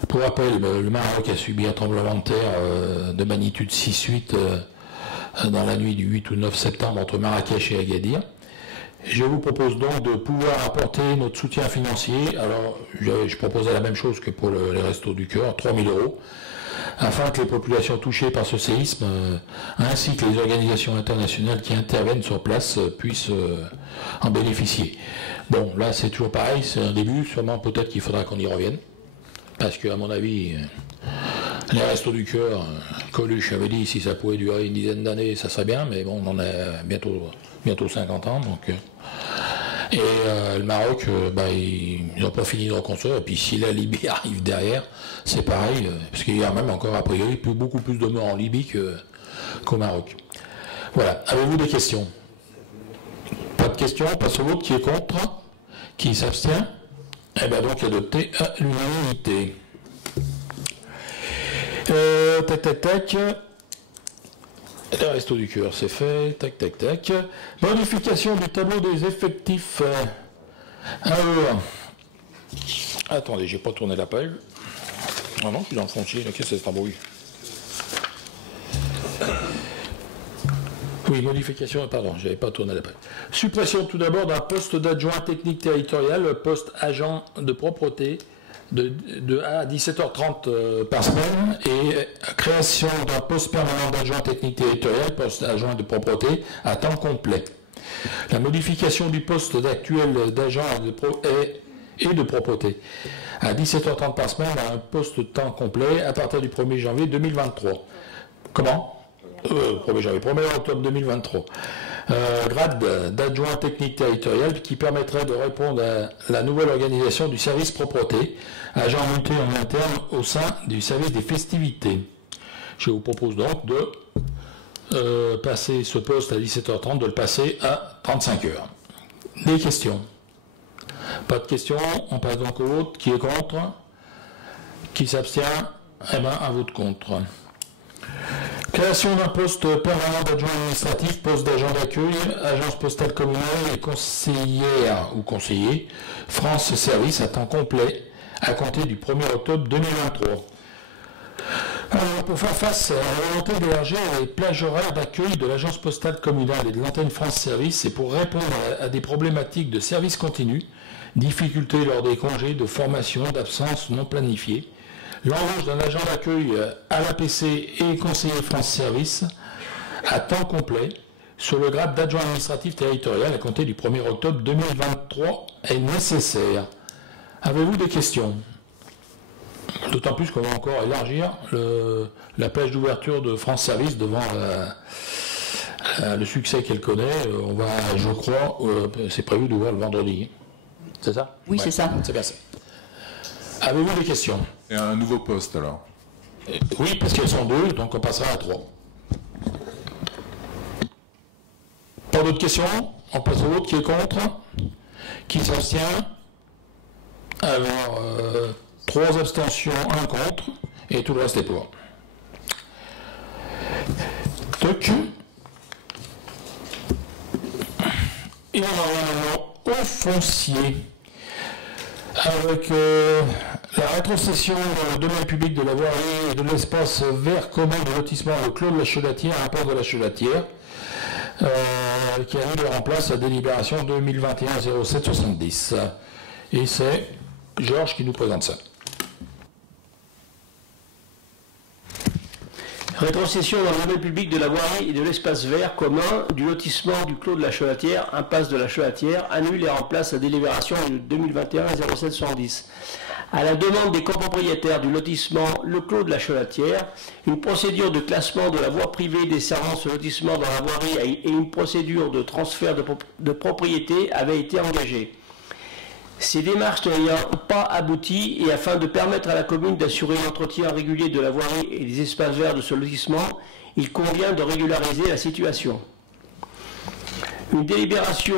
Pour rappel, le Maroc a subi un tremblement de terre de magnitude 6,8 dans la nuit du 8 ou 9 septembre entre Marrakech et Agadir. Je vous propose donc de pouvoir apporter notre soutien financier. Alors, je proposais la même chose que pour les Restos du Cœur, 3 000 €, afin que les populations touchées par ce séisme, ainsi que les organisations internationales qui interviennent sur place, puissent en bénéficier. Bon, là, c'est toujours pareil, c'est un début. Sûrement, peut-être qu'il faudra qu'on y revienne. Parce qu'à mon avis, les Restos du Cœur, Coluche avait dit si ça pouvait durer une dizaine d'années, ça serait bien, mais bon, on en a bientôt 50 ans, donc... Et le Maroc, ils n'ont pas fini de reconstruire, et puis si la Libye arrive derrière, c'est pareil, parce qu'il y a même encore, a priori, beaucoup plus de morts en Libye qu'au Maroc. Voilà, avez-vous des questions? Pas de questions, on passe au vote. Qui est contre? Qui s'abstient? Eh bien donc adopté à l'unanimité. Le Resto du Cœur, c'est fait. Tac. Modification du tableau des effectifs. Alors, attendez, j'ai pas tourné la page. Ah non, je suis dans le foncier. Qu'est-ce que c'est cet embrouille? Oui, modification, pardon, j'avais pas tourné la page. Suppression tout d'abord d'un poste d'adjoint technique territorial, poste agent de propreté, à 17h30 par semaine, et création d'un poste permanent d'adjoint technique territorial, poste adjoint de propreté à temps complet. La modification du poste actuel d'agent et de propreté à 17h30 par semaine à un poste temps complet à partir du 1er janvier 2023. Comment 1er octobre 2023. Grade d'adjoint technique territorial qui permettrait de répondre à la nouvelle organisation du service propreté, agent monté en interne au sein du service des festivités. Je vous propose donc de passer ce poste à 17h30, de le passer à 35 heures. Des questions? Pas de questions, on passe donc au vote. Qui est contre? Qui s'abstient? Eh bien, un vote contre. Création d'un poste permanent d'adjoint administratif, poste d'agent d'accueil, agence postale communale et conseillère ou conseiller, France Service à temps complet, à compter du 1er octobre 2023. Alors, pour faire face à la volonté d'élargir les plages horaires d'accueil de l'agence postale communale et de l'antenne France Service, et pour répondre à des problématiques de service continu, difficultés lors des congés, de formation, d'absence non planifiées, l'embauche d'un agent d'accueil à l'APC et conseiller France Service à temps complet sur le grade d'adjoint administratif territorial à compter du 1er octobre 2023 est nécessaire. Avez-vous des questions? D'autant plus qu'on va encore élargir la plage d'ouverture de France Service devant le succès qu'elle connaît. On va, je crois, c'est prévu d'ouvrir le vendredi. C'est ça? Oui, ouais, c'est ça. C'est bien ça. Avez-vous des questions? Et un nouveau poste alors? Oui, parce qu'elles sont deux, donc on passera à 3. Pas d'autres questions? On passe au vote. Qui est contre? Qui s'abstient? Alors, 3 abstentions, 1 contre, et tout le reste est pour. Toc. Et on en va au foncier. Avec la rétrocession dans le domaine public de la voirie et de l'espace vert commun de lotissement le Clos de la Chelatière, rapport de la Chelatière, qui a mis en place la délibération 2021-07-70. Et c'est Georges qui nous présente ça. Rétrocession dans le domaine public de la voirie et de l'espace vert commun du lotissement du Clos de la Chelatière, impasse de la Chelatière, annule et remplace la délibération 2021-07-70. À la demande des copropriétaires du lotissement Le Clos de la Chelatière, une procédure de classement de la voie privée desservant ce lotissement dans la voirie et une procédure de transfert de propriété avaient été engagées. Ces démarches n'ayant pas abouti et afin de permettre à la commune d'assurer l'entretien régulier de la voirie et des espaces verts de ce lotissement, il convient de régulariser la situation. Une délibération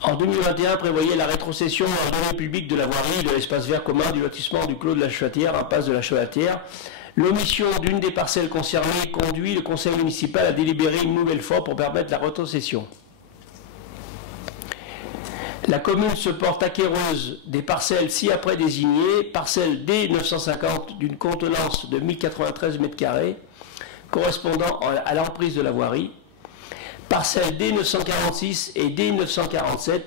en 2021 prévoyait la rétrocession dans le domaine public de la voirie et de l'espace vert commun du lotissement du Clos de la Chelatière, impasse de la Chelatière. L'omission d'une des parcelles concernées conduit le conseil municipal à délibérer une nouvelle fois pour permettre la rétrocession. La commune se porte acquéreuse des parcelles ci-après désignées, parcelle D950 d'une contenance de 1093 m² correspondant à l'emprise de la voirie, parcelle D946 et D947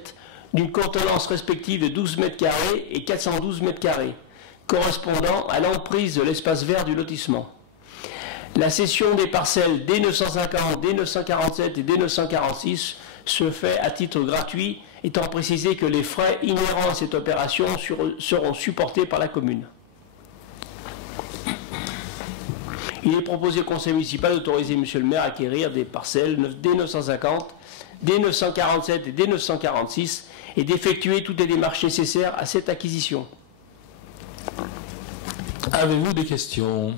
d'une contenance respective de 12 m² et 412 m² correspondant à l'emprise de l'espace vert du lotissement. La cession des parcelles D950, D947 et D946 se fait à titre gratuit, étant précisé que les frais inhérents à cette opération seront supportés par la commune. Il est proposé au conseil municipal d'autoriser M. le maire à acquérir des parcelles D950, D947 et D946 et d'effectuer toutes les démarches nécessaires à cette acquisition. Avez-vous des questions?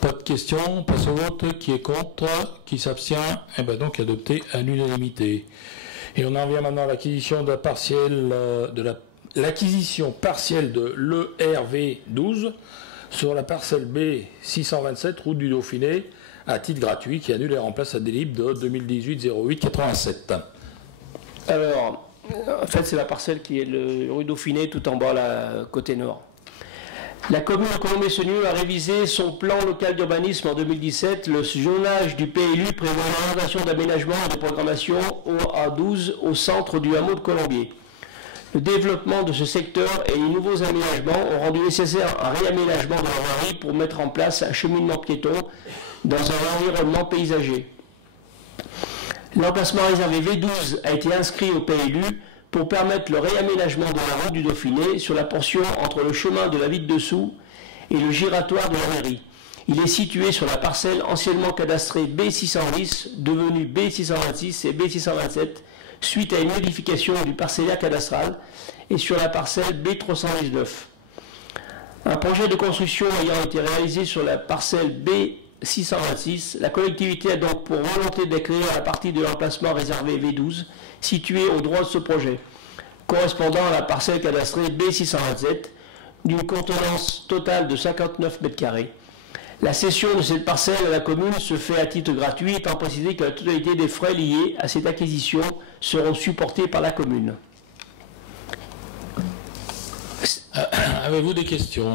Pas de questions, on passe au vote. Qui est contre? Qui s'abstient? Et bien donc adopté à l'unanimité. Et on en vient maintenant à l'acquisition de l'acquisition partielle de l'ERV12 sur la parcelle B627, route du Dauphiné, à titre gratuit, qui annule et remplace la délib de 2018-08-87. Alors, en fait, c'est la parcelle qui est le rue Dauphiné, tout en bas, là, côté nord. La commune de Colombey-Soignieu a révisé son plan local d'urbanisme en 2017. Le zonage du PLU prévoit une orientation d'aménagement et de programmation au A12 au centre du hameau de Colombier. Le développement de ce secteur et les nouveaux aménagements ont rendu nécessaire un réaménagement de la voirie pour mettre en place un cheminement piéton dans un environnement paysager. L'emplacement réservé V12 a été inscrit au PLU pour permettre le réaménagement de la route du Dauphiné sur la portion entre le chemin de la Ville-Dessous et le giratoire de la mairie. Il est situé sur la parcelle anciennement cadastrée B610, devenue B626 et B627, suite à une modification du parcellaire cadastral, et sur la parcelle B319. Un projet de construction ayant été réalisé sur la parcelle B626, la collectivité a donc pour volonté d'acquérir la partie de l'emplacement réservé V12, située au droit de ce projet, correspondant à la parcelle cadastrée B627, d'une contenance totale de 59 m². La cession de cette parcelle à la commune se fait à titre gratuit, étant précisé que la totalité des frais liés à cette acquisition seront supportés par la commune. Avez-vous des questions?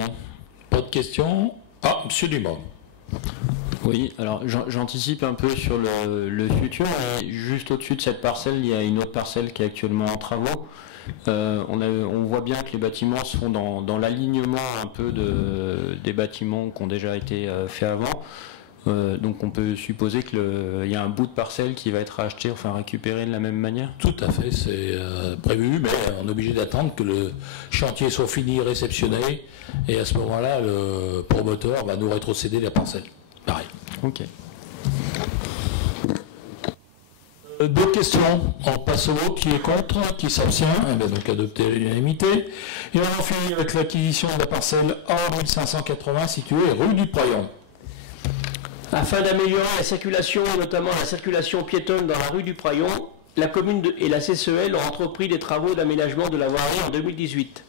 Pas de questions? Ah, Monsieur Dumont. Oui, alors j'anticipe un peu sur le futur. Et juste au-dessus de cette parcelle, il y a une autre parcelle qui est actuellement en travaux. On voit bien que les bâtiments se font dans l'alignement un peu des bâtiments qui ont déjà été faits avant. Donc on peut supposer qu'il y a un bout de parcelle qui va être racheté, enfin récupéré de la même manière. Tout à fait, c'est prévu, mais on est obligé d'attendre que le chantier soit fini, réceptionné, et à ce moment-là, le promoteur va nous rétrocéder la parcelle. Pareil. Ok. D'autres questions? On passe au vote. Qui est contre? Qui s'abstient? Eh bien, donc adopté à l'unanimité. Et on en finit avec l'acquisition de la parcelle A1580 située rue du Proyon. Afin d'améliorer la circulation, et notamment la circulation piétonne dans la rue du Prayon, la commune et la CCEL ont entrepris des travaux d'aménagement de la voirie en 2018.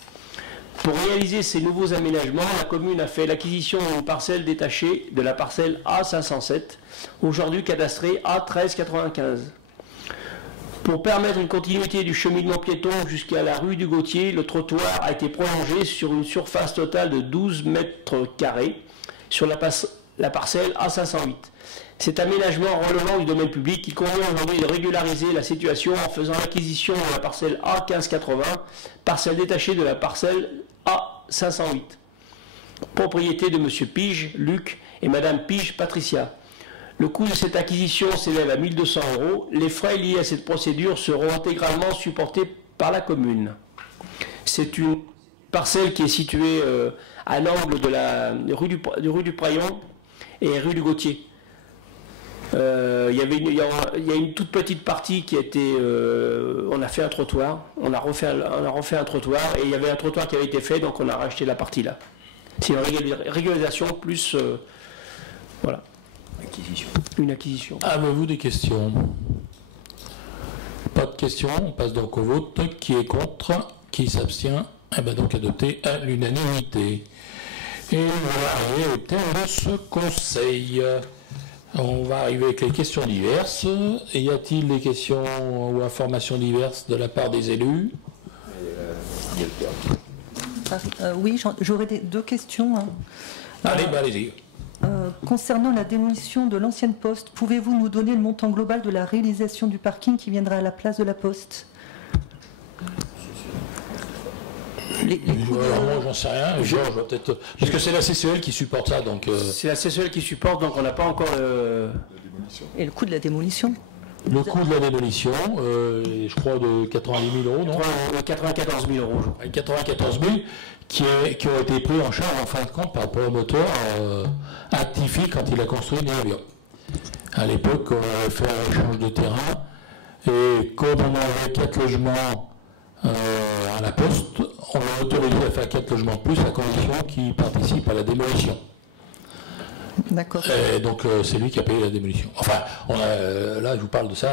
Pour réaliser ces nouveaux aménagements, la commune a fait l'acquisition d'une parcelle détachée de la parcelle A507, aujourd'hui cadastrée A1395. Pour permettre une continuité du cheminement piéton jusqu'à la rue du Gautier, le trottoir a été prolongé sur une surface totale de 12 mètres carrés sur la parcelle A508. Cet aménagement relevant du domaine public, il convient aujourd'hui de régulariser la situation en faisant l'acquisition de la parcelle A1580, parcelle détachée de la parcelle A508. Propriété de M. Pige, Luc, et Mme Pige, Patricia. Le coût de cette acquisition s'élève à 1 200 €. Les frais liés à cette procédure seront intégralement supportés par la commune. C'est une parcelle qui est située à l'angle de la rue du Prayon et rue du Gautier. Il y a une toute petite partie qui a été... on a fait un trottoir, on a refait un trottoir, et il y avait un trottoir qui avait été fait, donc on a racheté la partie là. C'est une régularisation plus... voilà. Une acquisition. Avez-vous des questions? Pas de questions, on passe donc au vote. Qui est contre? Qui s'abstient? Eh bien donc adopté à l'unanimité. Et on va arriver au terme de ce conseil. On va arriver avec les questions diverses. Et y a-t-il des questions ou informations diverses de la part des élus? Oui, j'aurais deux questions. Allez, allez-y. Concernant la démolition de l'ancienne poste, pouvez-vous nous donner le montant global de la réalisation du parking qui viendra à la place de la poste? Moi, j'en sais rien. Georges va peut-être. Parce que c'est la CCEL qui supporte ça, donc. C'est la CCEL qui supporte, donc on n'a pas encore. Et le coût de la démolition? Le coût de la démolition, je crois de 90 000 €, non? 94 000 €. 94 000 qui ont été pris en charge en fin de compte par le promoteur Actifi quand il a construit Néovia. À l'époque, on avait fait un échange de terrain et comme on avait 4 logements à la poste, on a autorisé à faire 4 logements de plus à condition qu'ils participent à la démolition. D'accord. Et donc c'est lui qui a payé la démolition. Enfin, là je vous parle de ça,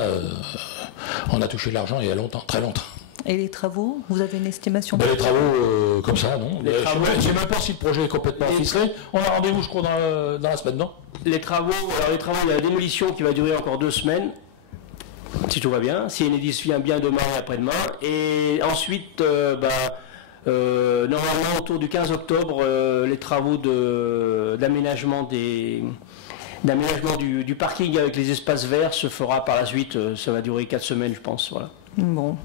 on a touché l'argent il y a longtemps, très longtemps. Et les travaux, vous avez une estimation? Les travaux comme ça, non. Je ne sais même pas si le projet est complètement ficelé. On a rendez-vous, je crois, dans la semaine, non? Les travaux, il y a la démolition qui va durer encore 2 semaines, si tout va bien, si Enedis vient bien demain et après-demain. Et ensuite, normalement, autour du 15 octobre, les travaux d'aménagement du parking avec les espaces verts se fera par la suite. Ça va durer 4 semaines, je pense. Voilà. Bon,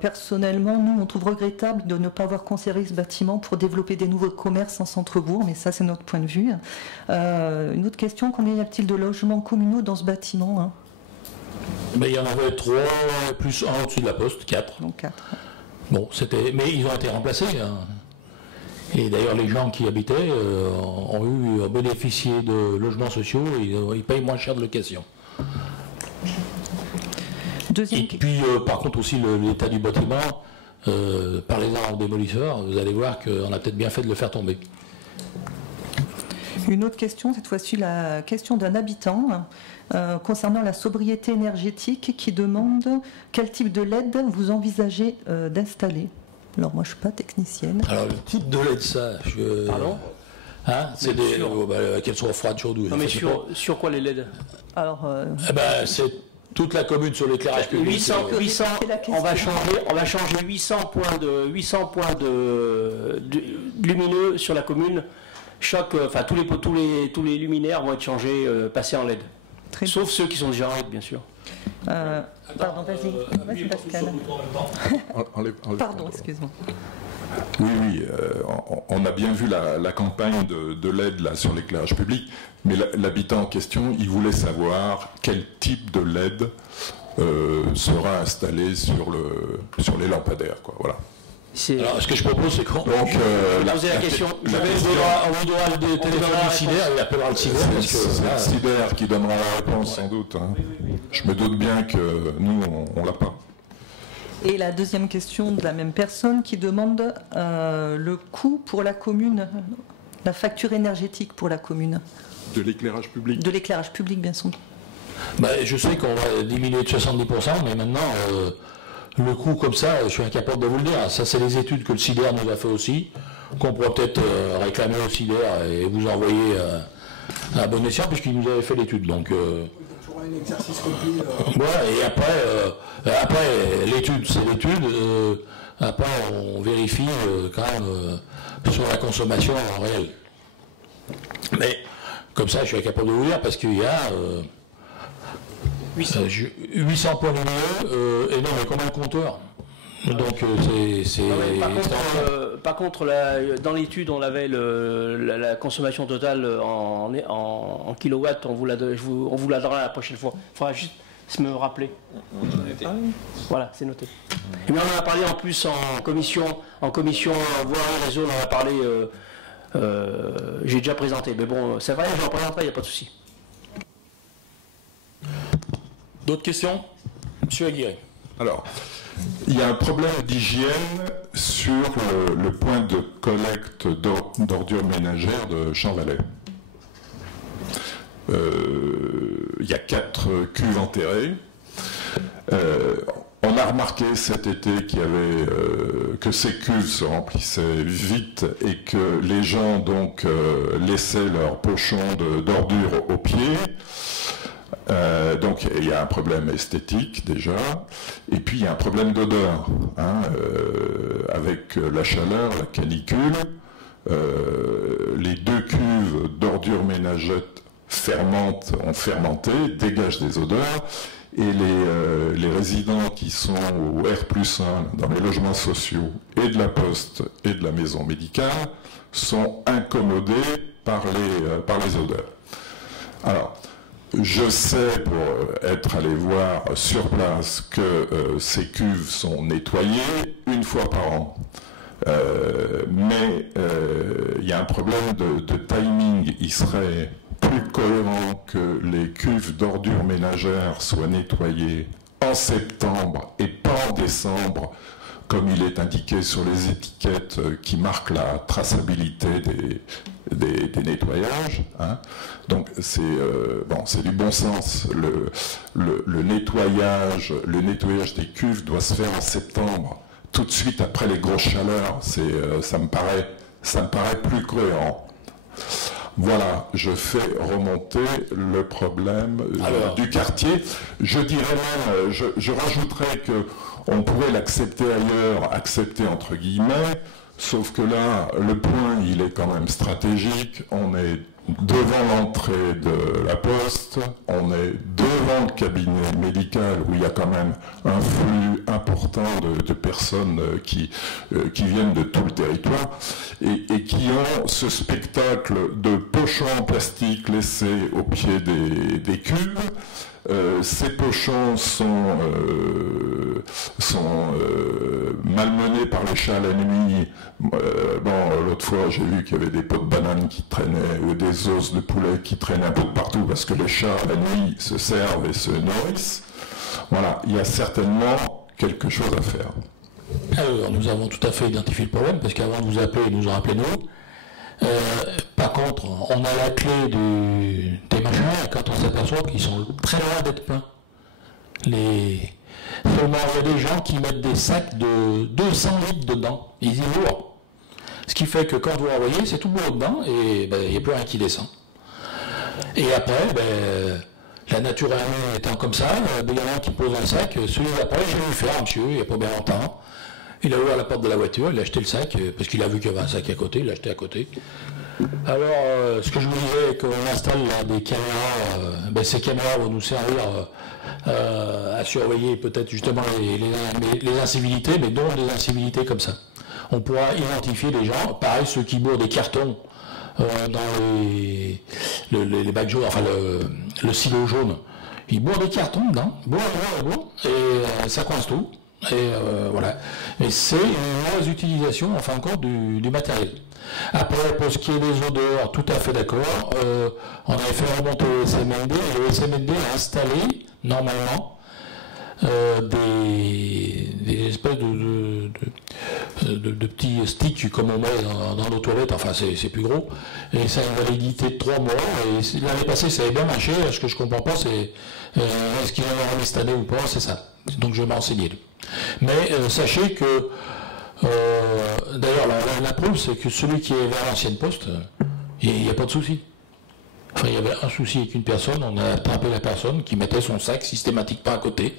personnellement, nous, on trouve regrettable de ne pas avoir conservé ce bâtiment pour développer des nouveaux commerces en centre-bourg, mais ça, c'est notre point de vue. Une autre question, combien y a-t-il de logements communaux dans ce bâtiment? Mais il y en avait 3, plus 1 au-dessus de la poste, 4. Donc 4. Bon, mais ils ont été remplacés. Hein. Et d'ailleurs, les gens qui habitaient ont bénéficié de logements sociaux et ils payent moins cher de location. Et puis, par contre, aussi l'état du bâtiment, parlez-en aux démolisseurs, vous allez voir qu'on a peut-être bien fait de le faire tomber. Une autre question, cette fois-ci la question d'un habitant concernant la sobriété énergétique qui demande quel type de LED vous envisagez d'installer. Alors moi je ne suis pas technicienne. Alors le type de LED, ça, Pardon? Hein, c'est qu'elles soient froides, chaudes ou... Non, mais sur quoi les LED? Alors, c'est toute la commune sur l'éclairage public. 800, on va changer 800 points de lumineux sur la commune. Tous les luminaires vont être changés, passés en LED. Sauf ceux qui sont déjà en LED, bien sûr. Pardon, vas-y Pascal. Pardon, excuse-moi. Oui, on a bien vu la campagne de LED là, sur l'éclairage public, mais l'habitant en question, il voulait savoir quel type de LED sera installé sur les lampadaires, quoi, voilà. Alors, ce que je propose, c'est qu'on... Donc, poser la question. On lui donnera le téléphone du CIDER, il appellera le CIDER. C'est le CIDER qui donnera la réponse, sans doute. Hein. Je me doute bien que nous, on l'a pas. Et la deuxième question de la même personne qui demande le coût pour la commune, la facture énergétique pour la commune. De l'éclairage public. De l'éclairage public, bien sûr. Je sais qu'on va diminuer de 70%, mais maintenant, le coût comme ça, je suis incapable de vous le dire. Ça, c'est les études que le CIDER nous a fait aussi, qu'on pourra peut-être réclamer au CIDER et vous envoyer à bon escient, puisqu'il nous avait fait l'étude. Donc, un exercice complet. Voilà, et après l'étude, c'est l'étude. Après, on vérifie quand même sur la consommation en réel. Mais comme ça, je suis incapable de vous dire parce qu'il y a 800 points lumineux et non, mais combien de compteurs? Donc c'est. Par contre, dans l'étude, on avait la consommation totale en kilowatts. On vous la donnera la prochaine fois. Il faudra juste me rappeler. Voilà, c'est noté. Et bien, on en a parlé en plus en commission voie et réseau. On en a parlé. J'ai déjà présenté, mais bon, c'est vrai, je en présenterai, il n'y a pas de souci. D'autres questions, Monsieur Aguirre? Alors, il y a un problème d'hygiène sur le point de collecte d'ordures ménagères de Champvalais. Il y a 4 cuves enterrées. On a remarqué cet été que ces cuves se remplissaient vite et que les gens donc laissaient leurs pochons d'ordures au pied. Donc il y a un problème esthétique déjà, et puis il y a un problème d'odeur, avec la chaleur, la canicule, les 2 cuves d'ordures ménagères ont fermenté, dégagent des odeurs, et les résidents qui sont au R+1 dans les logements sociaux et de la poste et de la maison médicale sont incommodés par les odeurs. Alors, je sais, pour être allé voir sur place, que ces cuves sont nettoyées une fois par an. Mais il y a un problème de timing. Il serait plus cohérent que les cuves d'ordures ménagères soient nettoyées en septembre et pas en décembre, comme il est indiqué sur les étiquettes qui marquent la traçabilité des nettoyages. Donc c'est du bon sens. Le nettoyage des cuves doit se faire en septembre, tout de suite après les grosses chaleurs. Ça me paraît plus cohérent. Voilà, je fais remonter le problème du quartier. Je dirais même, je rajouterais que on pourrait l'accepter ailleurs, accepter entre guillemets, sauf que là, le point, il est quand même stratégique. On est devant l'entrée de la poste, on est devant le cabinet médical où il y a quand même un flux important de personnes qui viennent de tout le territoire et qui ont ce spectacle de pochons en plastique laissés au pied des cuves. Ces pochons sont malmenés par les chats la nuit. L'autre fois, j'ai vu qu'il y avait des pots de bananes qui traînaient ou des os de poulet qui traînaient un peu de partout parce que les chats, la nuit, se servent et se nourrissent. Voilà, il y a certainement quelque chose à faire. Alors, nous avons tout à fait identifié le problème parce qu'avant de vous appeler, ils nous ont appelé nous. Par contre, on a la clé des machins et quand on s'aperçoit qu'ils sont très loin d'être pleins. Seulement, il y a des gens qui mettent des sacs de 200 litres dedans. Ils y vont. Ce qui fait que quand vous renvoyez, c'est tout bourreau dedans et il n'y a plus rien qui descend. Et après, la nature étant comme ça, il y en a un qui pose un sac, celui d'après, j'ai vu faire un monsieur, il n'y a pas bien longtemps. Il a ouvert la porte de la voiture, il a acheté le sac, parce qu'il a vu qu'il y avait un sac à côté, il l'a acheté à côté. Alors, ce que je vous disais, qu'on installe là, des caméras, ces caméras vont nous servir à surveiller peut-être justement les incivilités, mais dont des incivilités comme ça. On pourra identifier les gens, pareil, ceux qui bourrent des cartons dans les bacs jaunes, enfin le silo jaune. Ils bourrent des cartons dedans, bourrent, et ça coince tout. Et voilà. Et c'est une mauvaise utilisation, en fin de compte, du matériel. Après, pour ce qui est des odeurs, tout à fait d'accord. On avait fait remonter le SMND, et le SMND a installé, normalement, des espèces de petits sticks comme on met dans nos toilettes, enfin c'est plus gros, et ça a une validité de 3 mois, et l'année passée ça avait bien marché. Ce que je comprends pas, c'est est-ce qu'ils en auront cette année ou pas, c'est ça. Donc je vais m'enseigner. Mais sachez que, d'ailleurs la preuve c'est que celui qui est vers l'ancienne poste, il n'y a pas de souci. Enfin, il y avait un souci avec une personne, on a attrapé la personne qui mettait son sac systématiquement à côté.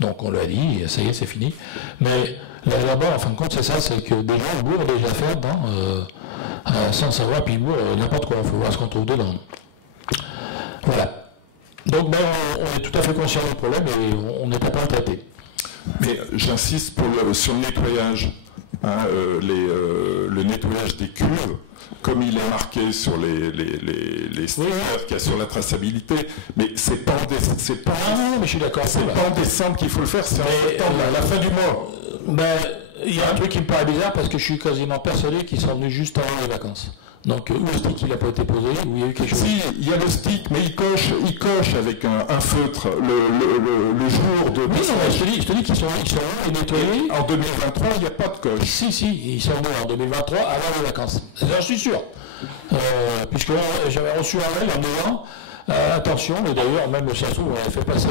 Donc on lui a dit, ça y est, c'est fini. Mais là-bas, en fin de compte, c'est ça, c'est que des gens bourrent des affaires sans savoir, puis ils bourrent n'importe quoi, il faut voir ce qu'on trouve dedans. Voilà. Donc on est tout à fait conscient du problème et on n'est pas à traiter. Mais j'insiste sur le nettoyage, le nettoyage des cuves. Comme il est marqué sur les stickers qu'il y a sur la traçabilité, mais c'est pas mais je suis d'accord. C'est pas en décembre qu'il faut le faire, c'est en septembre, à la fin du mois. Il y a un truc qui me paraît bizarre parce que je suis quasiment persuadé qu'ils sont venus juste avant les vacances. Donc où le stick il n'a pas été posé, où il y a eu quelque chose. Si, il y a le stick, mais il coche avec un feutre le jour de. Oui, non, je te dis qu'ils sont là et nettoyés. En 2023, il n'y a pas de coche. Si, ils sont venus en 2023 avant les vacances. J'en suis sûr. Puisque j'avais reçu un mail en disant attention, et d'ailleurs même le Sassou on avait fait passer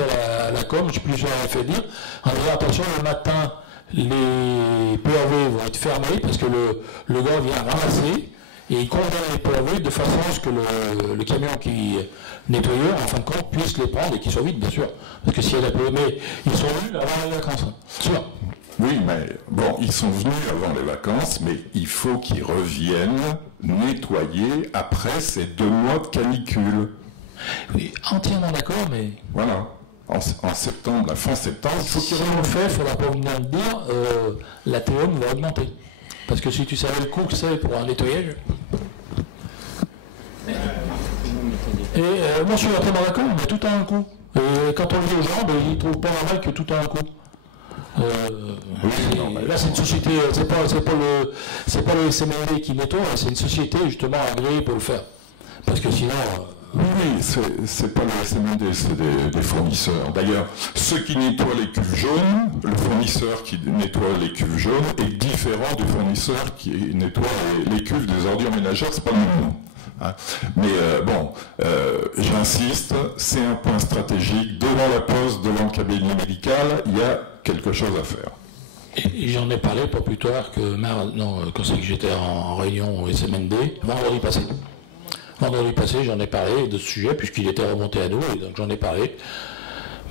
à la com, je sais plus si on avait fait dire, en disant attention, le matin les PAV vont être fermés parce que le gars vient ramasser. Et il condamne les PAV de façon à ce que le camion qui nettoyeur, en fin de compte, puisse les prendre et qu'ils soient vides, bien sûr. Parce que s'il y a la PAV, mais ils sont venus avant les vacances. Sûr. Oui, mais bon, ils sont venus avant les vacances, mais il faut qu'ils reviennent nettoyer après ces 2 mois de canicule. Oui, entièrement d'accord, mais... Voilà. En septembre, la fin septembre, il faut qu'ils reviennent. Si on le fait, il ne faudra pas venir me dire la TOM va augmenter. Parce que si tu savais le coût que c'est pour un nettoyage. Et moi je suis entièrement d'accord, mais tout a un coût. Et quand on le dit aux gens, ils ne trouvent pas normal que tout a un coût. Là c'est une société, c'est pas le SMND qui nettoie, c'est une société justement agréée pour le faire. Parce que sinon. Oui, c'est pas le SMND, c'est des fournisseurs. D'ailleurs, ceux qui nettoient les cuves jaunes, le fournisseur qui nettoie les cuves jaunes est différent du fournisseur qui nettoie les cuves des ordures ménagères, c'est pas le même nom. Hein. Mais j'insiste, c'est un point stratégique. Devant la poste, devant le cabinet médical, il y a quelque chose à faire. Et j'en ai parlé pas plus tard que quand c'est que j'étais en réunion au SMND, Vendredi passé, j'en ai parlé de ce sujet, puisqu'il était remonté à nous, et donc j'en ai parlé.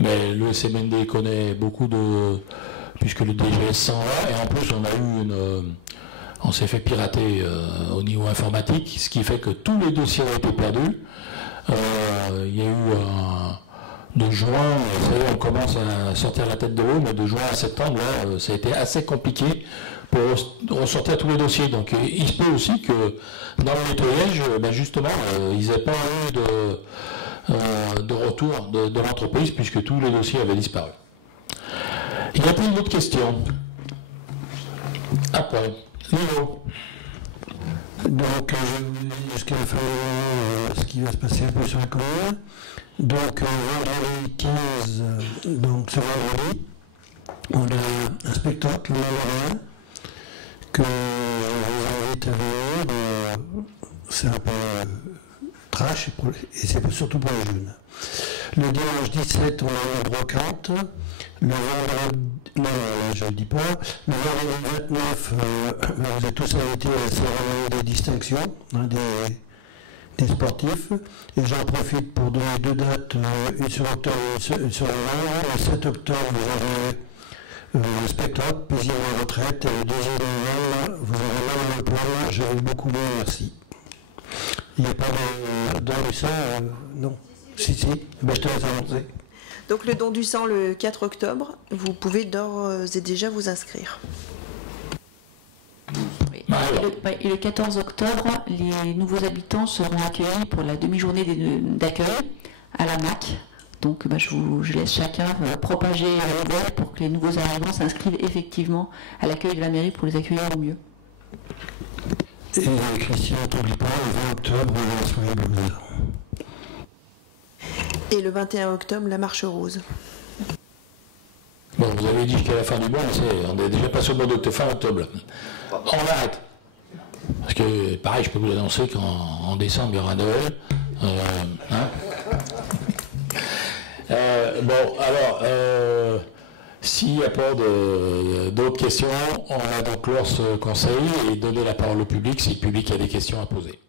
Mais le SMND connaît beaucoup puisque le DGS s'en va, et en plus on s'est fait pirater au niveau informatique, ce qui fait que tous les dossiers ont été perdus. Il y a eu de juin, vous savez, on commence à sortir la tête de l'eau, mais de juin à septembre, là, ça a été assez compliqué pour ressortir tous les dossiers. Donc il se peut aussi que dans le nettoyage, justement, ils n'aient pas eu de retour de l'entreprise puisque tous les dossiers avaient disparu. Y a-t-il d'autres questions? Après, Léo. Donc, ce qui va se passer un peu sur la commune. Donc, vendredi 15, donc ce vendredi, on a un spectacle marin que je vous invite à venir. C'est un peu trash et c'est surtout pour les jeunes. Le dimanche 17, on a une brocante. Le vendredi, non, je ne le dis pas. Le vendredi 29, vous êtes tous invités à la cérémonie des distinctions des sportifs. Et j'en profite pour donner deux dates, une sur octobre et une sur novembre. Le 7 octobre, vous aurez le spectacle, Paisible en retraite. Et le 2 novembre, vous aurez même le plan. J'avais beaucoup moins, merci. Il n'y a pas de don du sang, non. Si, ben, je te laisse avancer. Donc le don du sang le 4 octobre, vous pouvez d'ores et déjà vous inscrire. Oui. Et le 14 octobre, les nouveaux habitants seront accueillis pour la demi-journée d'accueil à la MAC. Donc je laisse chacun propager la voie pour que les nouveaux arrivants s'inscrivent effectivement à l'accueil de la mairie pour les accueillir au mieux. Et Christian, n'oublie pas, le 20 octobre, la soirée blues. Et le 21 octobre, la marche rose. Bon, vous avez dit jusqu'à la fin du mois, mais on est déjà passé au mois d'octobre, fin octobre. On arrête. Parce que, pareil, je peux vous annoncer qu'en décembre, il y aura Noël. Bon, alors, s'il n'y a pas d'autres questions, on va donc clore ce conseil et donner la parole au public si le public a des questions à poser.